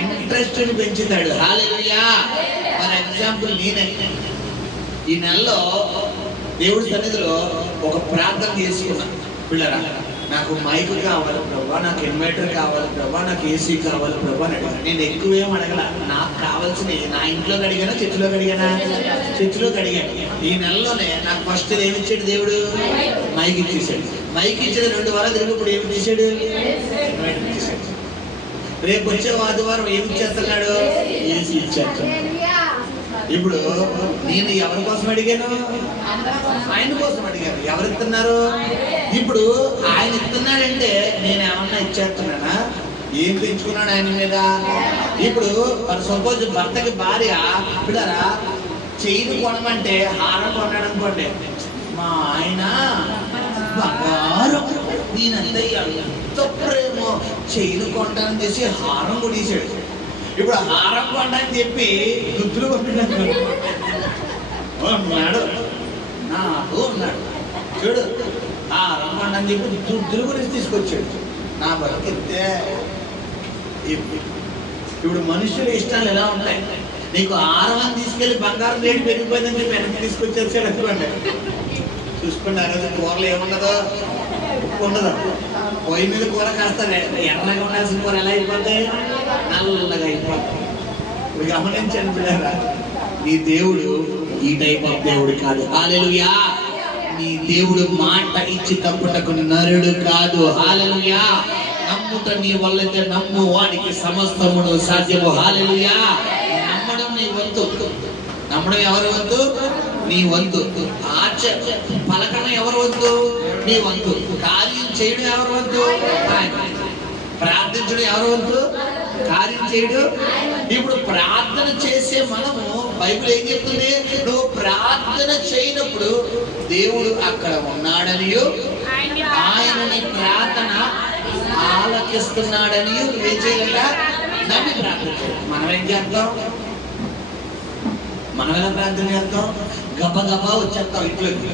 ఇంట్రెస్ట్ పెంచుతాడు. హల్లెలూయా. ఫర్ ఎగ్జాంపుల్, నేనే ఈ నెలలో దేవుడి సన్నిధిలో ఒక ప్రార్థన చేసుకున్నాను. పిల్లరా, నాకు మైక్ కావాలి ప్రభా, నాకు ఇన్వర్టర్ కావాలి ప్రభా, నాకు ఏసీ కావాలి ప్రభా అని అడిగాను. నేను ఎక్కువేం అడగల. నాకు కావాల్సినవి నా ఇంట్లోకి అడిగానా, చర్చిలోకి అడిగానా? చర్చిలోకి అడిగాను. ఈ నెలలోనే నాకు ఫస్ట్ ఏమి ఇచ్చాడు దేవుడు? మైక్ ఇచ్చేసాడు. మైక్ ఇచ్చాడు. 2 వారాలు తిరిగినప్పుడు ఏమి ఇచ్చేసాడు? ఇన్వర్టర్ ఇచ్చేసాడు. రేపు వచ్చే ఆదివారం ఏమి ఇచ్చేస్తున్నాడు? ఏసీ ఇచ్చేస్తాడు. ఇప్పుడు నేను ఎవరి కోసం అడిగాను? ఆయన కోసం అడిగాను. ఎవరు ఇస్తున్నారు? ఇప్పుడు ఆయన ఇస్తున్నాడంటే నేను ఏమన్నా ఇచ్చేస్తున్నానా? ఏం పెంచుకున్నాడు ఆయన మీద? ఇప్పుడు సపోజ్ భర్తకి భార్య బిడ్డరా చైన్ కొనమంటే హారం కొన్నాడు అనుకోండి. మా ఆయన బంగారం నేనంతా ఎంత ప్రేమ చైన్ కొంటానని చేసి హారం కొనేసాడు. ఇప్పుడు హారం కొండని చెప్పి దుద్దులు కొన్నాడు. నాకు ఉన్నాడు చూడు, హారం కొండని చెప్పి దుద్దులు గురించి తీసుకొచ్చాడు. నా బతికితే ఇప్పుడు మనుషుల ఇష్టాలు ఎలా ఉంటాయి? నీకు హారం తీసుకెళ్లి బంగారం రేటు పెరిగిపోయిందని చెప్పి వెనక్కి తీసుకొచ్చేసాడు అనుకోండి. చూసుకోండి, ఆ రోజు కూరలు ఏముండదో, ఉప్పు ఉండదు. పొయ్యి మీద కూర కాస్త ఎర్రగా ఉండాల్సిన కూర ఎలా అయిపోతాయి? నల్లగా అయిపోతాయి. ఇప్పుడు గమనించండి పిల్లరా, నీ దేవుడు ఈ టైప్ ఆఫ్ దేవుడు కాదు. హల్లెలూయా. నీ దేవుడు మాట ఇచ్చి తప్పుటకు నరుడు కాదు. హల్లెలూయా. నమ్ముట నీ వల్లైతే నమ్ము వానికి సమస్తమును సాధ్యము. హల్లెలూయా. నమ్మడం నీ వంతు. నమ్మడం ఎవరి వంతు? నీ వంతు. పలకడం ఎవరి వంతు? నీ వంతు. కార్యం చేయడం ఎవరి వంతు? ప్రార్థించడం ఎవరి వంతు? కార్యం చేయడం. ఇప్పుడు ప్రార్థన చేసే మనము బైబిల్ ఏం చెప్తుంది? నువ్వు ప్రార్థన చేయనప్పుడు దేవుడు అక్కడ ఉన్నాడనియో ఆయన నీ ప్రార్థన ఆలకిస్తున్నాడని ఏం చేయాలంట? నమ్మి ప్రార్థన చేయాలి. మనం ఏం చేస్తాం? మనం ఎలా ప్రార్థన చేస్తాం? గబగబా వచ్చేస్తాం ఇంట్లోకి,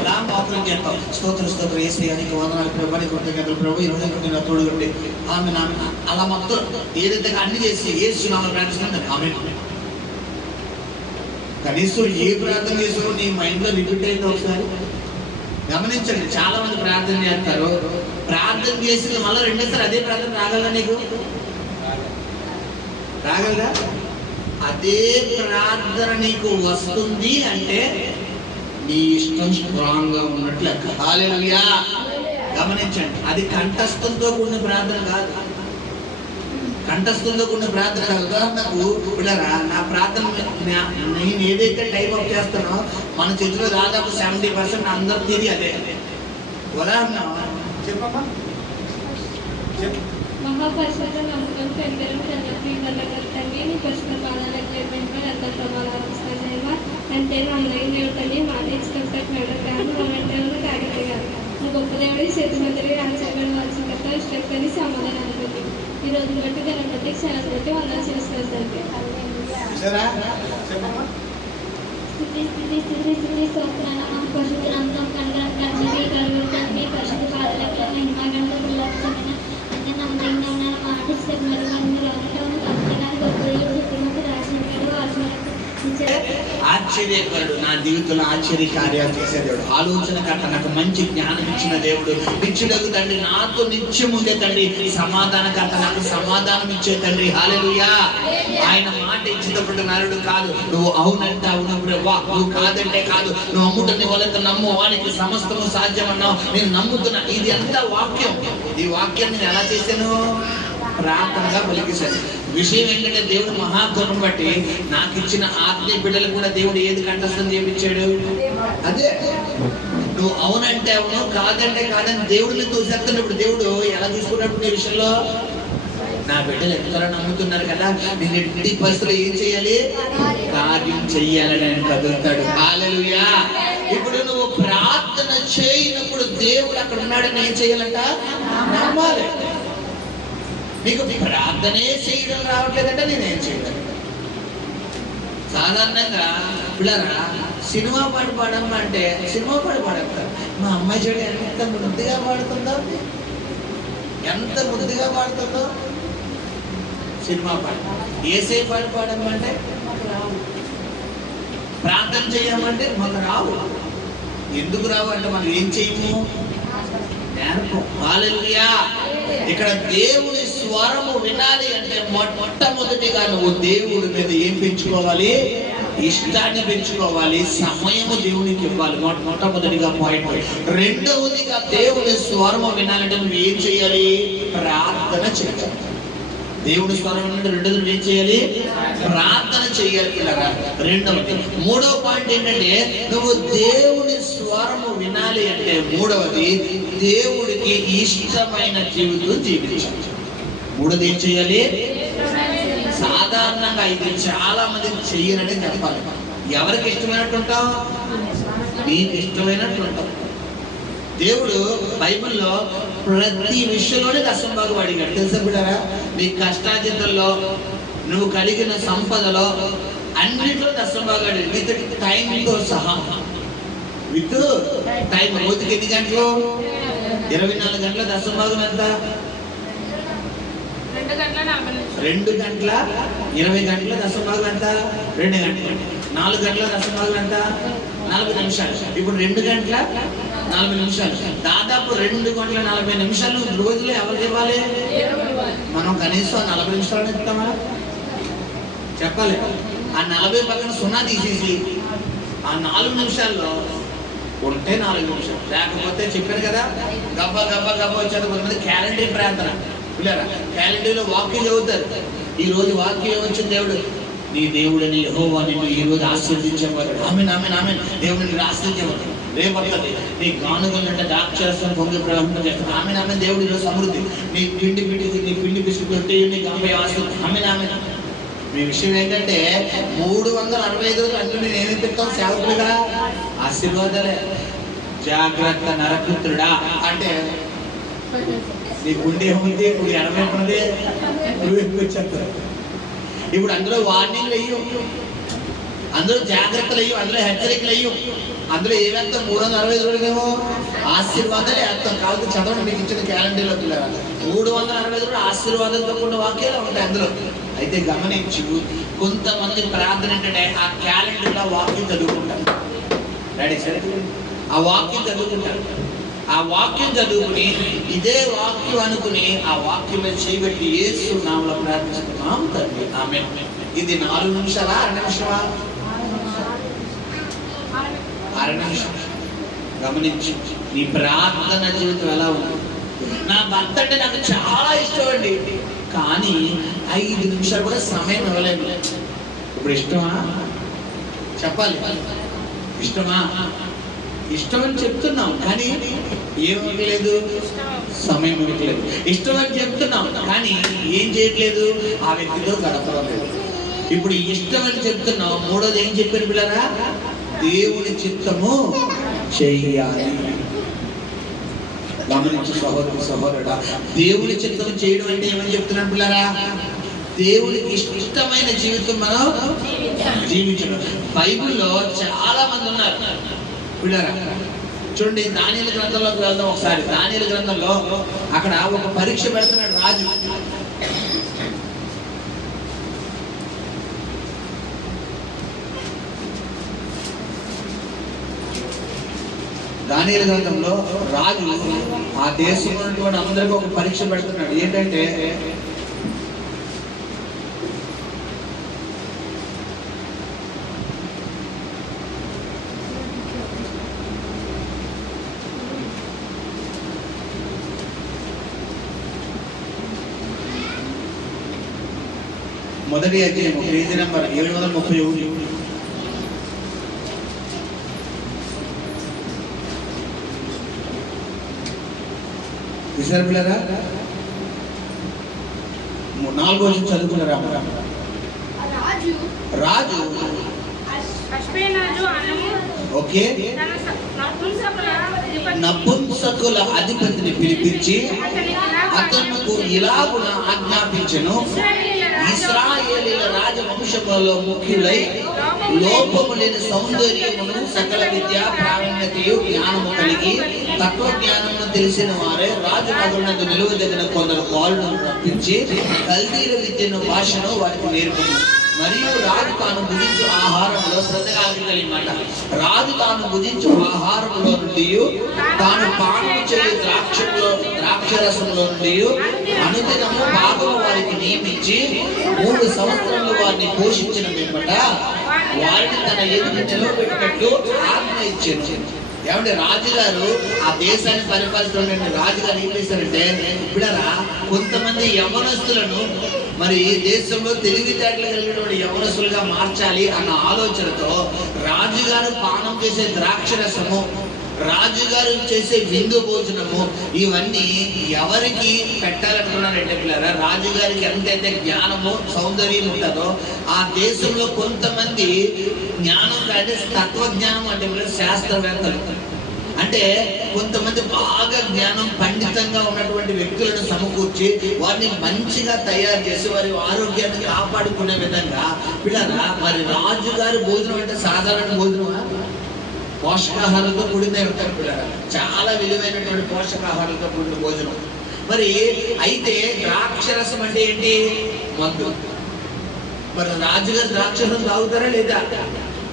ఇలా మాత్రం చేస్తాం. స్తోత్రం స్తోత్రం ఏసయ్యానికి వందనాలు ప్రభు, నీకు కృతజ్ఞతలు ప్రభు, ఈరోజు నేను తోడుగండి ఆమె నాన్న అలా మొత్తం ఏదైతే అన్ని చేసి ఏసు నామములో ప్రార్థిస్తున్నాను ఆమె. కనీసం ఏ ప్రార్థన చేసారో నీ మైండ్ లో రిపీట్ అయింది ఒకసారి గమనించండి. చాలా మంది ప్రార్థన చేస్తారు, ప్రార్థన చేసి మళ్ళీ రెండోసారి అదే ప్రార్థన రాగలరా? నీకు రాగలరా? అదే ప్రార్థన నీకు వస్తుంది అంటే నీ ఇష్టం స్ట్రాంగ్ గా ఉన్నట్లు లెక్క. హల్లెలూయా. గమనించండి, అది కంఠస్థంతో కూడిన ప్రార్థన కాదు. కంఠస్థంతో కూడిన ప్రార్థన కాదు. ఉదాహరణకు బిడ్డరా, నా ప్రార్థన నేను ఏదైతే టైప్ అప్ చేస్తానో మన చేతిలో దాదాపు 70% అందరూ తీరి అదే. ఉదాహరణ చెప్పమ్మా. మహాపరిశుద్ధ నమ్మకం పెద్దలు తండ్రి నీ పరిశుద్ధ పాదాలకు ఎంత ప్రమాదాలు అంటే నమ్మకం తల్లి మాట ఇష్టపడి నడకాను అంటే తాగలిగా గొప్ప దేవుడి చేతి మధ్య ఆశ్చర్యపడవలసిన కథ ఇష్టపడి సమాధానం అనుకుంది. ఈ రోజు బట్టి దాన్ని బట్టి క్షణం బట్టి వందలు చేస్తారు తండ్రి. స్థితి స్తోత్రాల పరిశుద్ధ నమ్మకం కంటే కలుగు తండ్రి పరిశుద్ధ పాదాలకు మహిమగంతో పిల్లలు అంటే నమ్మకం మాట ఇష్టపడి ఆశ్చర్యకరుడు, నా జీవితంలో ఆశ్చర్య కార్యాలు చేసే దేవుడు, ఆలోచన కట్ట నాకు మంచి జ్ఞానం ఇచ్చిన దేవుడు, నిత్యుడగు తండ్రి, నాతో నిత్యం ఉండే తండ్రి, సమాధాన కట్ట నాకు సమాధానం ఇచ్చే తండ్రి. హల్లెలూయా. ఆయన మాట ఇచ్చినప్పుడు నరుడు కాదు. నువ్వు అవునంటే అవును వా, నువ్వు కాదంటే కాదు. నువ్వు అమ్ముటని వాళ్ళతో నమ్ము వానికి సమస్తము సాధ్యమన్నావు. నేను నమ్ముతున్నా. ఇది ఎంత వాక్యం. ఈ వాక్యాన్ని నేను ఎలా చేశాను? ప్రార్థనగా పలికిశాను. విషయం ఏంటంటే దేవుడు మహాకరుణ బట్టి నాకు ఇచ్చిన ఆత్మీయ బిడ్డలు కూడా దేవుడు ఏది కంఠస్థం చేయించాడు? అదే. నువ్వు అవునంటే అవును, కాదంటే కాదని దేవుడిని తోసేస్తున్నప్పుడు దేవుడు ఎలా తీసుకున్నప్పుడు ఈ విషయంలో నా బిడ్డలు ఎంతగా నమ్ముతున్నారు కదా, నేను ఎట్టి పరిస్థితుల్లో ఏం చేయాలి? కార్యం చెయ్యాలని ఆయన కదులుతాడు. హల్లెలూయా. ఇప్పుడు నువ్వు ప్రార్థన చేయనప్పుడు దేవుడు అక్కడ ఉన్నాడని ఏం చేయాలంట? నమ్మాలి. నీకు ప్రార్థనే చేయడం రావట్లేదంటే నేనేం చేయగలను? సాధారణంగా పిల్లరా సినిమా పాట పాడమ్మా అంటే సినిమా పాట పాడతారు. మా అమ్మాయి చూడ ఎంత ముద్దుగా పాడుతుందో, ఎంత ముద్దుగా పాడుతుందో సినిమా పాట. ఏసే పాట పాడమ్మా అంటే మాకు రావు. ప్రార్థన చేయమంటే మాకు రావు. ఎందుకు రావు అంటే మనం ఏం చేయము? నేర్పం. హల్లెలూయా. ఇక్కడ దేవుని స్వరము వినాలి అంటే మొట్టమొదటిగా నువ్వు దేవుడి మీద ఏం పెంచుకోవాలి? ఇష్టాన్ని పెంచుకోవాలి, సమయము దేవునికి ఇవ్వాలి. మొట్టమొదటిగా పాయింట్. రెండవదిగా దేవుని స్వరము వినాలంటే నువ్వు ఏం చేయాలి? ప్రార్థన చేయాలి. దేవుని స్వరం నుండి రెండోది ఏం చేయాలి? ప్రార్థన చేయాలి. ఇలా రెండవది. మూడవ పాయింట్ ఏంటంటే నువ్వు దేవుని స్వరము వినాలి అంటే మూడవది దేవుడికి ఇష్టమైన జీవితం జీవించాలి. మూడోది ఏం చేయాలి? సాధారణంగా ఇది చాలా మంది చెయ్యరని చెప్పాలి. ఎవరికి ఇష్టమైనట్టు ఉంటావు? నీకు ఇష్టమైనట్టు ఉంటావు. దేవుడు బైబిల్లో ప్రతి విషయంలోనే దశంభాగం అడిగాడు. తెలుసా బిడ్డారా? నీ కష్టార్జితంలో, నువ్వు కలిగిన సంపదలో అన్నింటిలో దశంభాగం అడిగాడు. విత్ టైంతో సహా. With time. రోజుకి ఎన్ని గంటలు? 24 గంటల దశంభాగం ఎంత? 2 గంటల 20 గంటల దశంభాగం ఎంత? 2 గంటలు. 4 గంటల దశంభాగం ఎంత? 40 నిమిషాలు. ఇప్పుడు 2 గంటల 40 నిమిషాలు. దాదాపు 2 గంటల 40 నిమిషాలు రోజులో ఎవరికి ఇవ్వాలి? మనం కనీసం 40 నిమిషాలు ఇస్తామా? చెప్పాలి. ఆ 40 పక్కన 0 తీసేసి ఆ 4 నిమిషాల్లో ఉంటే 4 నిమిషాలు, లేకపోతే చెప్పాను కదా గబ్బా గబ్బా గబ్బా వచ్చేది. కొంతమంది క్యాలెండర్ ప్రార్థన పిల్లరా, క్యాలెండర్లో వాక్యం చదువుతారు. ఈ రోజు వాక్యం వచ్చింది, దేవుడు నీ దేవుడని యెహోవా నిన్ను ఈ రోజు ఆశీర్వదించేవాడు. ఆమేన్ ఆమేన్ ఆమేన్. దేవుడు నిన్ను ఆశీర్వదించేవాడు. రేపొస్తుంది నీ గానుగలంటే ద్రాక్షరసం పొంగి ప్రవహింపజేస్తాడు. ఆమేన్ ఆమేన్. దేవుడు ఈరోజు సమృద్ధి. నీ పిండి బిస్కెట్ పెట్టి నీకు 50 ఆశీర్వాదం. ఆమేన్ ఆమేన్. మీ విషయం ఏంటంటే 365 రోజులు అన్ని నేను ఏమి పెడతాం? సేవకులుగా ఆశీర్వాదాలే. జాగ్రత్త నరపుత్రుడా అంటే నీ గుండె ఏముంది? ఇప్పుడు 80 ఉన్నది, నువ్వు ఎక్కువ చెప్తావు. ఇప్పుడు అందులో వార్నింగ్లు అయ్యు, అందులో జాగ్రత్తలు అయ్యు, అందులో హెచ్చరికలు అయ్యు. అందులో ఏమంతా 365 రోజులేమో ఆశీర్వాదాలే అర్థం. కాబట్టి చదవండి మీకు ఇచ్చిన క్యాలెండర్లో పిల్లరా. 365 రోజులు ఆశీర్వాదాలతో కూడిన వాక్యాలు ఉంటాయి అందులో. అయితే గమనించు, కొంతమంది ప్రార్థన ఏంటంటే ఆ క్యాలెండర్లో వాక్యం చదువుకుంటారు. డాడీ సరే, ఆ వాక్యం చదువుకుంటారు. ఆ వాక్యం చదువుకుని ఇదే వాక్యం అనుకుని ఆ వాక్యం మీద చేయబెట్టి యేసు నామములో ప్రార్థిస్తున్నాం తండ్రి ఆమేన్. ఇది 4 నిమిషాలా 6 నిమిషమా? 6 నిమిషం. గమనించు నీ ప్రార్థన జీవితం ఎలా ఉంది. నా భర్త అంటే నాకు చాలా ఇష్టం అండి, కానీ 5 నిమిషాలు కూడా సమయం ఇవ్వలేదు. ఇప్పుడు ఇష్టమా? చెప్పాలి. ఇష్టమా? ఇష్టం అని చెప్తున్నాం కానీ ఏమివ్వట్లేదు? సమయం ఇవ్వట్లేదు. ఇష్టం అని చెప్తున్నాం కానీ ఏం చేయట్లేదు? ఆ వ్యక్తితో గడపడం లేదు. ఇప్పుడు ఇష్టం అని చెప్తున్నాం. మూడోది ఏం చెప్పారు పిల్లరా? దేవుని చిత్తము చెయ్యాలి. గమనించు సహోదరు సహోదరుడా, దేవుని చిత్తం చేయడం అంటే ఏమని చెప్తున్నాను పిల్లరా? దేవునికి ఇష్టమైన జీవితం మనం జీవించడం. బైబిల్లో చాలా మంది ఉన్నారు పిల్లరా. చూడండి, దానియేలు గ్రంథంలోకి వెళ్దాం ఒకసారి. దానియేలు గ్రంథంలో అక్కడ ఒక పరీక్ష పెడుతున్నాడు రాజు. దానియేలు గ్రంథంలో రాజు ఆ దేశంలో ఉన్నటువంటి అందరికీ ఒక పరీక్ష పెడుతున్నాడు. ఏంటంటే మొదటి అధ్యాయం పేజీ నెంబర్ 731. విసర్పులరా 4వ వచనం చదువుకున్నారా? రాజు ఓకే నపుంసకుల అధిపతిని పిలిపించి అతనుకు ఇలాగున ఆజ్ఞాపించెను, ఇశ్రాయేలీయుల రాజవంశములలో ముఖ్యులై లోపము లేని సౌందర్యమును సకల విద్య ప్రావీణ్యతయు జ్ఞానము కలిగి తత్వజ్ఞానమును తెలిసిన వారే రాజు నగరునందు నిలువదగిన కొందరు బాలులను రప్పించి కల్దీల విద్యను భాషను వారికి నేర్పును. మరియు రాజు తాను భుజించు ఆహారంలో శ్రద్ధగా మాట, రాజు తాను భుజించు ఆహారంలో నుండి తాను పానం చేయు ద్రాక్షరసంలో నుండి అనుదినము భాగం వారికి నియమించి 3 సంవత్సరాలు వారిని పోషించిన పిమ్మట వారిని తన ఎదుట నిలవబెట్టినట్టు ఆజ్ఞ ఇచ్చారు. ఏమంటే రాజుగారు ఆ దేశాన్ని పరిపాలిస్తున్న రాజుగారు ఏం చేశారంటే, ఇప్పుడరా కొంతమంది యవనస్తులను మరి దేశంలో తెలివితేటలు కలిగినటువంటి యవనస్తులుగా మార్చాలి అన్న ఆలోచనతో రాజుగారు పానం చేసే ద్రాక్షరసము, రాజుగారు చేసే విందు భోజనము ఇవన్నీ ఎవరికి పెట్టాలనుకున్నారంటే పిల్లరా, రాజుగారికి ఎంతైతే జ్ఞానము సౌందర్యం ఉంటుందో ఆ దేశంలో కొంతమంది జ్ఞానం అంటే తత్వజ్ఞానం అంటే శాస్త్రవేత్తలు, అంటే కొంతమంది బాగా జ్ఞానం పండితంగా ఉన్నటువంటి వ్యక్తులను సమకూర్చి వారిని మంచిగా తయారు చేసి వారి ఆరోగ్యాన్ని కాపాడుకునే విధంగా పిల్లరా, మరి రాజుగారి భోజనం అంటే సాధారణ భోజనమా? పోషకాహారాలతో కూడిందే ఉంటారు పిల్లరా, చాలా విలువైనటువంటి పోషకాహారాలతో కూడిన భోజనం. మరి అయితే ద్రాక్షరసం అంటే ఏంటి? మందు. మరి రాజుగారు ద్రాక్షరసం తాగుతారా లేదా?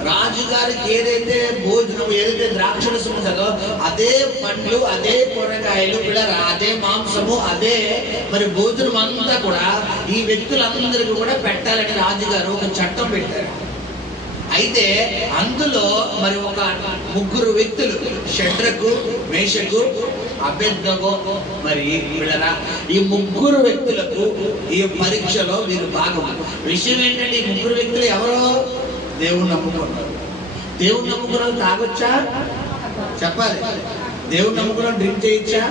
రాజుగారికి ఏదైతే భోజనం, ఏదైతే ద్రాక్షరసం ఉంటుందో అదే పండ్లు, అదే కూరగాయలు పిల్లరా, అదే మాంసము, అదే మరి భోజనం అంతా కూడా ఈ వ్యక్తులందరికీ కూడా పెట్టాలని రాజుగారు ఒక చట్టం పెట్టారు. అయితే అందులో మరి ఒక 3 వ్యక్తులు, షడ్రకు, మేషకు, అబేద్నెగో, మరి పిల్లరా ఈ 3 వ్యక్తులకు ఈ పరీక్షలో వీరు భాగం. విషయం ఏంటంటే ఈ 3 వ్యక్తులు ఎవరో దేవుణ్ణి నమ్ముకున్నారు. దేవుణ్ణి నమ్ముకున్నారు తాగొచ్చా? చెప్పాలి. దేవుణ్ణి నమ్ముకున్నాం డ్రింక్ చేయొచ్చా?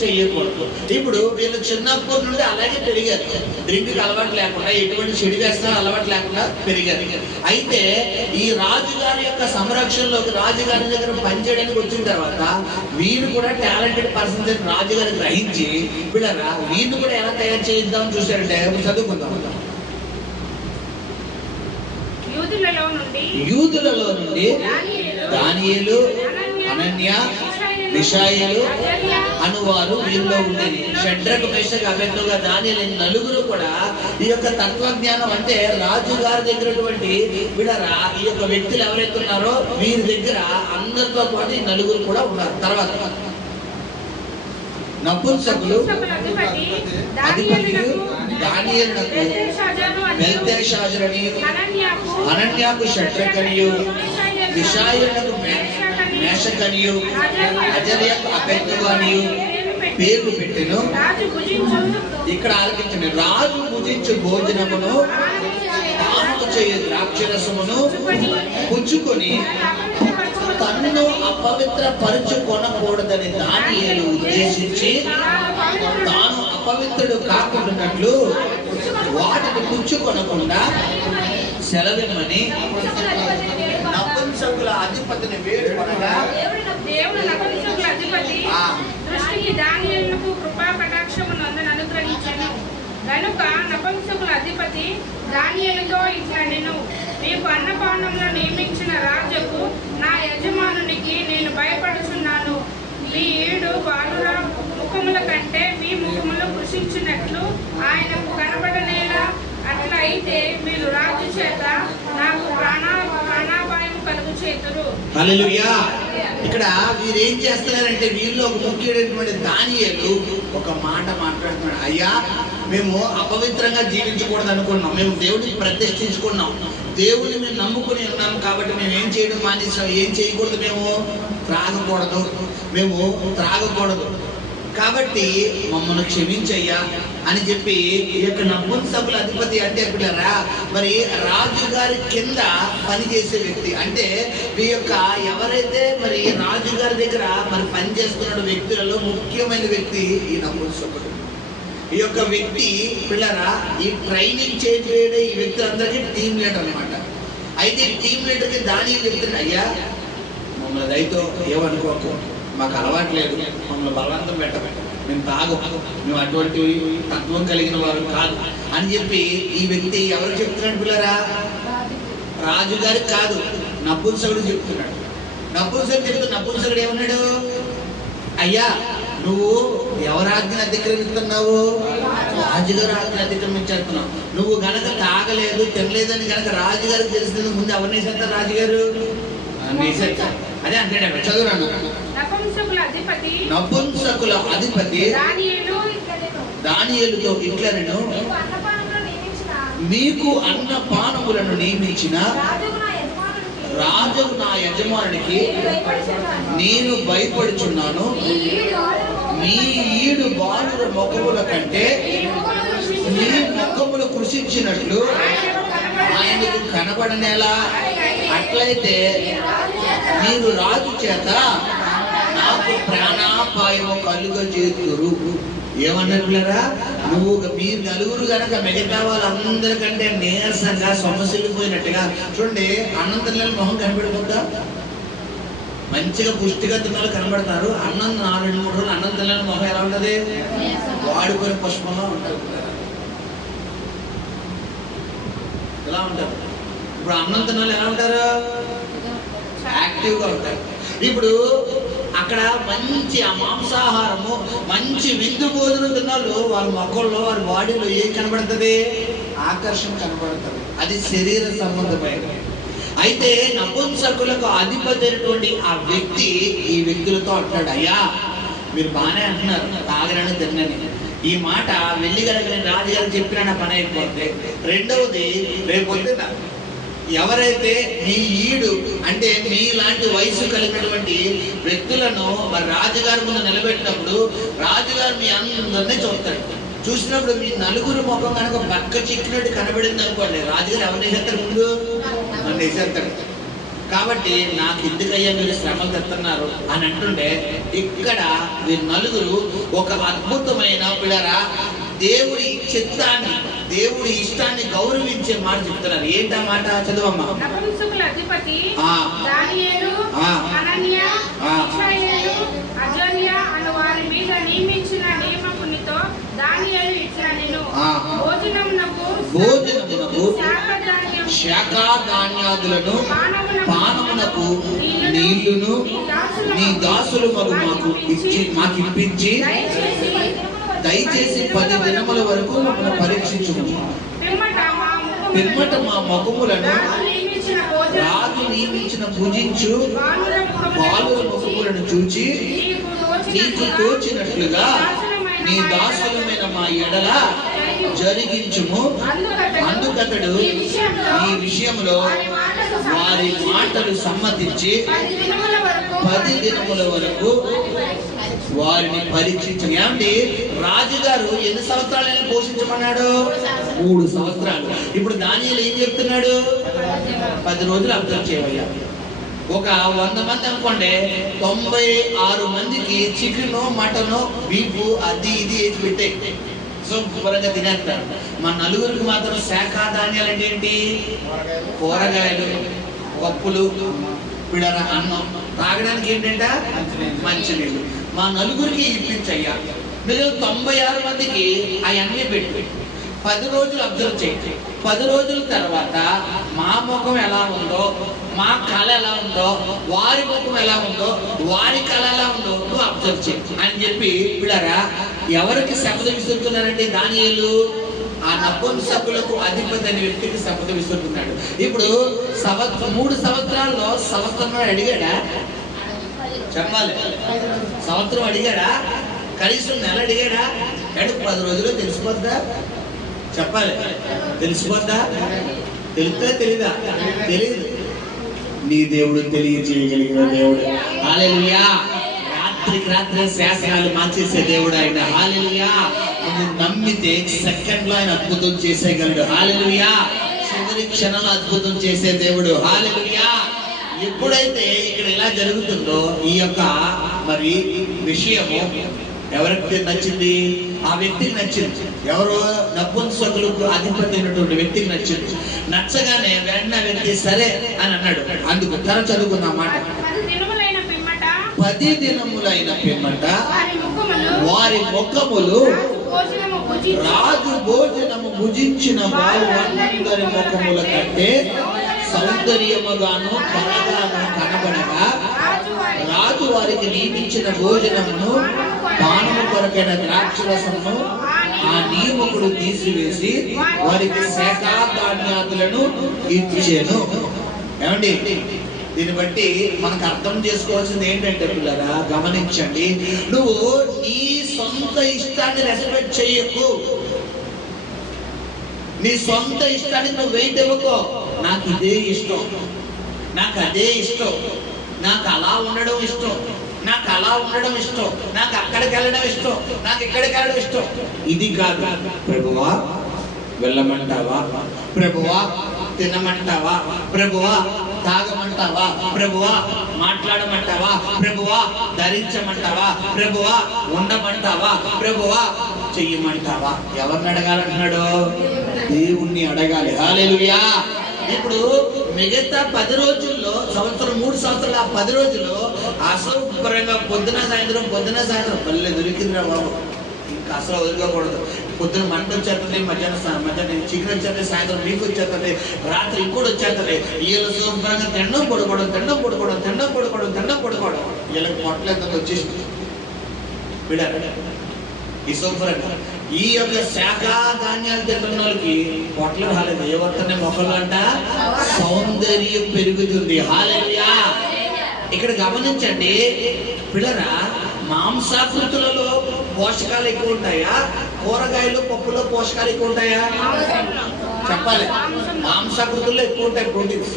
చెయ్యకూడదు. ఇప్పుడు వీళ్ళు చిన్నప్పటి నుండి అలాగే పెరిగారు, డ్రింక్కి అలవాటు లేకుండా, ఎటువంటి చెడు వేస్తాను అలవాటు లేకుండా పెరిగారు. అయితే ఈ రాజుగారి యొక్క సంరక్షణలోకి రాజుగారి దగ్గర పనిచేయడానికి వచ్చిన తర్వాత వీళ్ళు కూడా టాలెంటెడ్ పర్సన్స్ అని రాజుగారు గ్రహించి వీళ్ళరా వీళ్ళు కూడా ఎలా తయారు చేద్దామని చూశారంటే, చదువుకుందాం. యూదులలో నుండి దానియేలు, అనన్య, మిషాయేలు అనువారు వీరిలో ఉండేది. షడ్రకు, మేషకు, అబేద్నెగో, దానియేలు నలుగురు కూడా ఈ యొక్క తత్వజ్ఞానం అంటే రాజుగారి దగ్గరటువంటి వీళ్ళరా ఈ యొక్క వ్యక్తులు ఎవరైతే ఉన్నారో వీరి దగ్గర అందరితో పాటు ఈ నలుగురు కూడా ఉన్నారు. తర్వాత నపుంసకులు అధిపతియు దానియేలునకు బెల్తెషాజరుని, అనన్యాకు షడ్రకనియు, మిషాయేలునకు మేషకనియు, అజర్యాకు అబేద్నెగో అనియు పేర్లు పెట్టెను. ఇక్కడ ఆలకించండి. రాజు భుజించు భోజనమును పానము చేయు ద్రాక్షరసమును పుచ్చుకొని తన్ను అపవిత్ర పరుచుకొనకూడదని దానియేలు ఉద్దేశించి తాను అపవిత్రుడు కాకుండానట్లు వాటిని పుచ్చుకొనకుండా సెలవిమ్మని నపుంసకుల అధిపతిని వేడుకొనగా దేవుడు నపుంసకుల అధిపతి దృష్టికి దానియేలునకు కృపా కటాక్షమును అనుగ్రహించెను. గనుక నపుంసకుల అధిపతి దానియేలుతో ఇట్లనెను, నీకు అన్నపానములను నియమించిన రాజుకు నా యజమానునికి నేను భయపడుచున్నాను. మీ 7 బాలుర ముఖముల కంటే మీ ముఖములు కృషించినట్లు ఆయనకు కనబడనేలా. అట్లా అయితే మీరు రాజు చేత నాకు ప్రాణాపాయం కలుగు చేతురు. హల్లెలూయా. ఇక్కడ వీరు ఏం చేస్తున్నారంటే వీళ్ళు ఒక ముఖ్యమైనటువంటి దానియేలు ఒక మాట మాట్లాడుతున్నాడు. అయ్యా, మేము అపవిత్రంగా జీవించకూడదు అనుకున్నాం, మేము దేవుడిని ప్రతిష్ఠించుకున్నాం, దేవుడిని మేము నమ్ముకుని ఉన్నాము కాబట్టి మేము ఏం చేయడం మానేసాం. ఏం చేయకూడదు? మేము త్రాగకూడదు కాబట్టి మమ్మల్ని క్షమించయ్యా అని చెప్పి ఈ యొక్క నపుంసకుల అధిపతి అంటే పిల్లరా మరి రాజుగారి కింద పనిచేసే వ్యక్తి, అంటే ఈ యొక్క ఎవరైతే మరి రాజుగారి దగ్గర మరి పనిచేస్తున్న వ్యక్తులలో ముఖ్యమైన వ్యక్తి ఈ నపుంసకుడు. ఈ యొక్క వ్యక్తి పిల్లరా ఈ ట్రైనింగ్ చేయబడే ఈ వ్యక్తులందరికీ టీమ్ లీడర్ అనమాట. అయితే టీమ్ లీడర్కి దానియేలు చెప్తున్నాడు, అయ్యా మమ్మల్ని రైతు ఏమనుకోకు, మాకు అలవాటు లేదు, మమ్మల్ని బలవంతం పెట్టబెట్ట, మేము మేము అటువంటి తత్వం కలిగిన వారు కాదు అని చెప్పి ఈ వ్యక్తి ఎవరు చెప్తున్నాడు పిల్లరా? రాజుగారికి కాదు, నపుంసకుడు చెప్తున్నాడు. నపుంసకుడు ఏమన్నాడు? అయ్యా నువ్వు ఎవరి ఆజ్ఞను అతిక్రమిస్తున్నావు? రాజుగారు ఆజ్ఞను అతిక్రమించేస్తున్నావు. నువ్వు గనక తాగలేదు తినలేదని గనక రాజుగారికి తెలిసినందుకు ముందు ఎవరిని వేసేస్తారు? రాజుగారు వేసేస్తారు. అదే అంటాడు, చదువురాను. నపుంసకుల అధిపతి దానియేలుతో ఇట్లా, నేను మీకు అన్నపానములను నియమించిన రాజు నా యజమానునికి నేను భయపడుచున్నాను. మీ ఈడు బాలుర ముఖముల కంటే మీ ముఖములు కృషించినట్లు ఆయనకు కనబడనేలా. అట్లయితే మీరు రాజు చేత నాకు ప్రాణాపాయము కలుగజేతురు. ఏమన్నట్లరా? నువ్వు మీరు నలుగురు కనుక మిగతా వాళ్ళందరికంటే నీరసంగా సొమ్మసిల్లిపోయినట్టుగా చూడండి. అన్నం తిన్న మొహం కనబడిపోద్దా? మంచిగా పుష్టిగా తిన్న కనబడతారు. అన్నం 4-3 రోజులు అన్నం తిన్న మొహం ఎలా ఉంటది? వాడిపోయిన పుష్పంలో ఉంటారు. ఎలా ఉంటారు? ఇప్పుడు అన్నం తిన్న ఎలా ఉంటారు? యాక్టివ్గా ఉంటారు. ఇప్పుడు అక్కడ మంచి ఆ మాంసాహారము మంచి విందు భోజనం తిన్నారు. వారి మొక్కల్లో వారి బాడీలో ఏం కనబడుతుంది? ఆకర్షణ కనబడుతుంది. అది శరీర సంబంధమైన. అయితే నపుంసకులకు అధిపతి అయినటువంటి ఆ వ్యక్తి ఈ వ్యక్తులతో అంటాడు, అయ్యా మీరు బాగానే అంటున్నారు తాగరని తిన్నని. ఈ మాట వెళ్ళి కనుక నేను రాజుగారు చెప్పిన నా పని అయిపోతే. రెండవది, రేపొద్దున ఎవరైతే మీ ఈడు అంటే మీలాంటి వయసు కలిగినటువంటి వ్యక్తులను మరి రాజుగారి ముందు నిలబెట్టినప్పుడు రాజుగారు మీ అందరినీ చూస్తాడు. చూసినప్పుడు మీ నలుగురు ముఖం కనుక పక్క చిక్కినట్టు కనబడింది అనుకోండి, రాజుగారు ఎవరిని వేసేస్తాడు? ముందు నన్ను వేసేస్తాడు. కాబట్టి నాకు ఎందుకయ్యా మీరు శ్రమలు తెస్తున్నారు అని అంటుండే, ఇక్కడ మీరు నలుగురు ఒక అద్భుతమైన పిల్లరా దేవుడి చిత్తాన్ని దేవుడి ఇష్టాన్ని గౌరవించే మాట చెప్తున్నారు. ఏంటా మాట? చదువమ్మా. నపుంసకుల అధిపతి దానియేలు, హనన్య, మిషాయేలు, అజర్యా అను వారి మీద నియమించిన నియమకునితో దానియేలు ఇట్లా, నేను భోజనమునకు శాఖధాన్యాదులను పానమునకు నీళ్లును నీ దాసులు మాకు ఇప్పించి దయచేసి 10 దినముల వరకు మమ్మల్ని పరీక్షించుము. పిమ్మట మా ముఖములను రాజు నియమించిన భుజించు బాలుర ముఖములను చూచి నీకు తోచినట్లుగా నీ దాసులమైన మా ఎడల జరిగించుము. అందుకతడు ఈ విషయంలో వారి మాటలు సమ్మతించి 10 దినముల వరకు వారిని పరీక్షించు. ఏమండి, రాజుగారు ఎన్ని సంవత్సరాలైనా పోషించమన్నాడు? 3 సంవత్సరాలు. ఇప్పుడు దానియేలు ఏం చెప్తున్నాడు? 10 రోజులు అబ్జర్వ్ చేయవయ్యా. ఒక 100 మంది అనుకోండి, 96 మందికి చికెన్ మటన్ బీఫ్ అది ఇది వేసి పెట్టే శుభ్రంగా తినేస్తారు. మా నలుగురికి మాత్రం శాఖాధాన్యాలు అంటే ఏంటి? కూరగాయలు, పప్పులు, పిడర అన్నం, తాగడానికి ఏంటంట మంచినీళ్ళు. మా నలుగురికి ఇప్పించయ్యా. మీరు 96 మందికి అవన్నీ పెట్టి 10 రోజులు అబ్జర్వ్ చేయండి. 10 రోజుల తర్వాత మా ముఖం ఎలా ఉందో, మా కళ ఎలా ఉందో, వారి ముఖం ఎలా ఉందో, వారి కళ ఎలా ఉందో నువ్వు అబ్జర్వ్ చేయి అని చెప్పి పిల్లరా ఎవరికి శపథ విసురుతున్నారంటే దానియేలు ఆ నపుంసకులకు అధిపతి అనే వ్యక్తికి శపథ విసురుతున్నాడు. ఇప్పుడు 3 సంవత్సరాల్లో సంవత్సరం అడిగాడా? చెప్పాలి. సంవత్సరం అడిగాడా? కనీసం నెల అడిగాడా? 10 రోజుల్లో తెలిసిపోద్దా? చెప్పాలి. తెలిసిపోద్దా? తెలుస్తా తెలీదా? తెలీదు. నీ దేవుడు తెలియజేయగలిగిన దేవుడు. హల్లెలూయా. రాత్రికి రాత్రి శాసనాలు మార్చేసే దేవుడు ఆయన. హల్లెలూయా. నువ్వు నమ్మితే సెకండ్ లో ఆయన అద్భుతం చేసేయగలడు. హల్లెలూయా. చివరి క్షణంలో అద్భుతం చేసే దేవుడు. హల్లెలూయా. ఎప్పుడైతే ఇక్కడ ఇలా జరుగుతుందో ఈ యొక్క మరి విషయము ఎవరికి నచ్చింది? ఆ వ్యక్తికి నచ్చింది. ఎవరు? నపుంసకులకు అధిపతి అయినటువంటి వ్యక్తికి నచ్చింది. నచ్చగానే వెంటనే వ్యక్తి సరే అని అన్నాడు. అందుకు తర చదువుకున్న మాట 10 దినములైన పిమ్మట వారి ముఖములు రాజు భోజనము భుజించిన వారందరి ముఖముల కంటే సౌందర్యముగాను కళగాను కనబడగా రాజు వారికి నియమించిన భోజనమును పానము కొరకైన ద్రాక్షరసమును ఆ నియమకుడు తీసివేసి వారికి శాఖాధాన్యాదులను ఇచ్చెను. ఏమండి, దీన్ని బట్టి మనకు అర్థం చేసుకోవాల్సింది ఏంటంటే పిల్లరా, గమనించండి, నువ్వు నీ సొంత ఇష్టాన్ని రెస్పెక్ట్ చేయకు. నీ సొంత ఇష్టానికి నువ్వు వెయిట్ ఇవ్వకో. నాకు ఇదే ఇష్టం, నాకు అదే ఇష్టం, నాకు అలా ఉండడం ఇష్టం, నాకు అలా ఉండడం ఇష్టం, నాకు అక్కడికి వెళ్ళడం ఇష్టం, నాకు ఇక్కడికి వెళ్ళడం ఇష్టం. ఇది కాదు. ప్రభువా వెళ్ళమంటావా? ప్రభువా తినమంటావా? ప్రభువా తాగమంటావా? ప్రభువా మాట్లాడమంటావా? ప్రభువా ధరించమంటావా? ప్రభువా ఉండమంటావా? ప్రభువా చెయ్యమంటావా? ఎవరిని అడగాలంటున్నాడు? దేవుణ్ణి అడగాలి. హల్లెలూయా. ఇప్పుడు మిగతా 10 రోజుల్లో, సంవత్సరం 3 సంవత్సరాలు, ఆ 10 రోజుల్లో అసౌకర్యంగా పొద్దున సాయంత్రం మళ్ళీ దొరికిందిరా బాబు, ఇంకా అసలు వదులుకోకూడదు. పొద్దున మంట వచ్చేస్తుంది, మధ్యాహ్నం చికెన్ వచ్చేస్తుంది, సాయంత్రం మీకు వచ్చేస్తుంది, రాత్రి ఇంకోటి వచ్చేస్తుంది. వీళ్ళు శుభ్రంగా తినడం పడుకోవడం వీళ్ళకి పొట్టలేదంతా వచ్చేసి విడారు. ఈ శుభ్రంగా ఈ యొక్క శాఖా ధాన్యాలు తింటున్న వాళ్ళకి పొట్టలు రాలేదు. ఏవత్తనే మొక్కలు అంట సౌందర్యం పెరుగుతుంది. హల్లెలూయా. ఇక్కడ గమనించండి పిల్లరా, మాంసాకృతులలో పోషకాలు ఎక్కువ ఉంటాయా? కూరగాయలు పప్పులో పోషకాలు ఎక్కువ ఉంటాయా? చెప్పాలి. మాంసాకృతుల్లో ఎక్కువ ఉంటాయి ప్రోటీన్స్.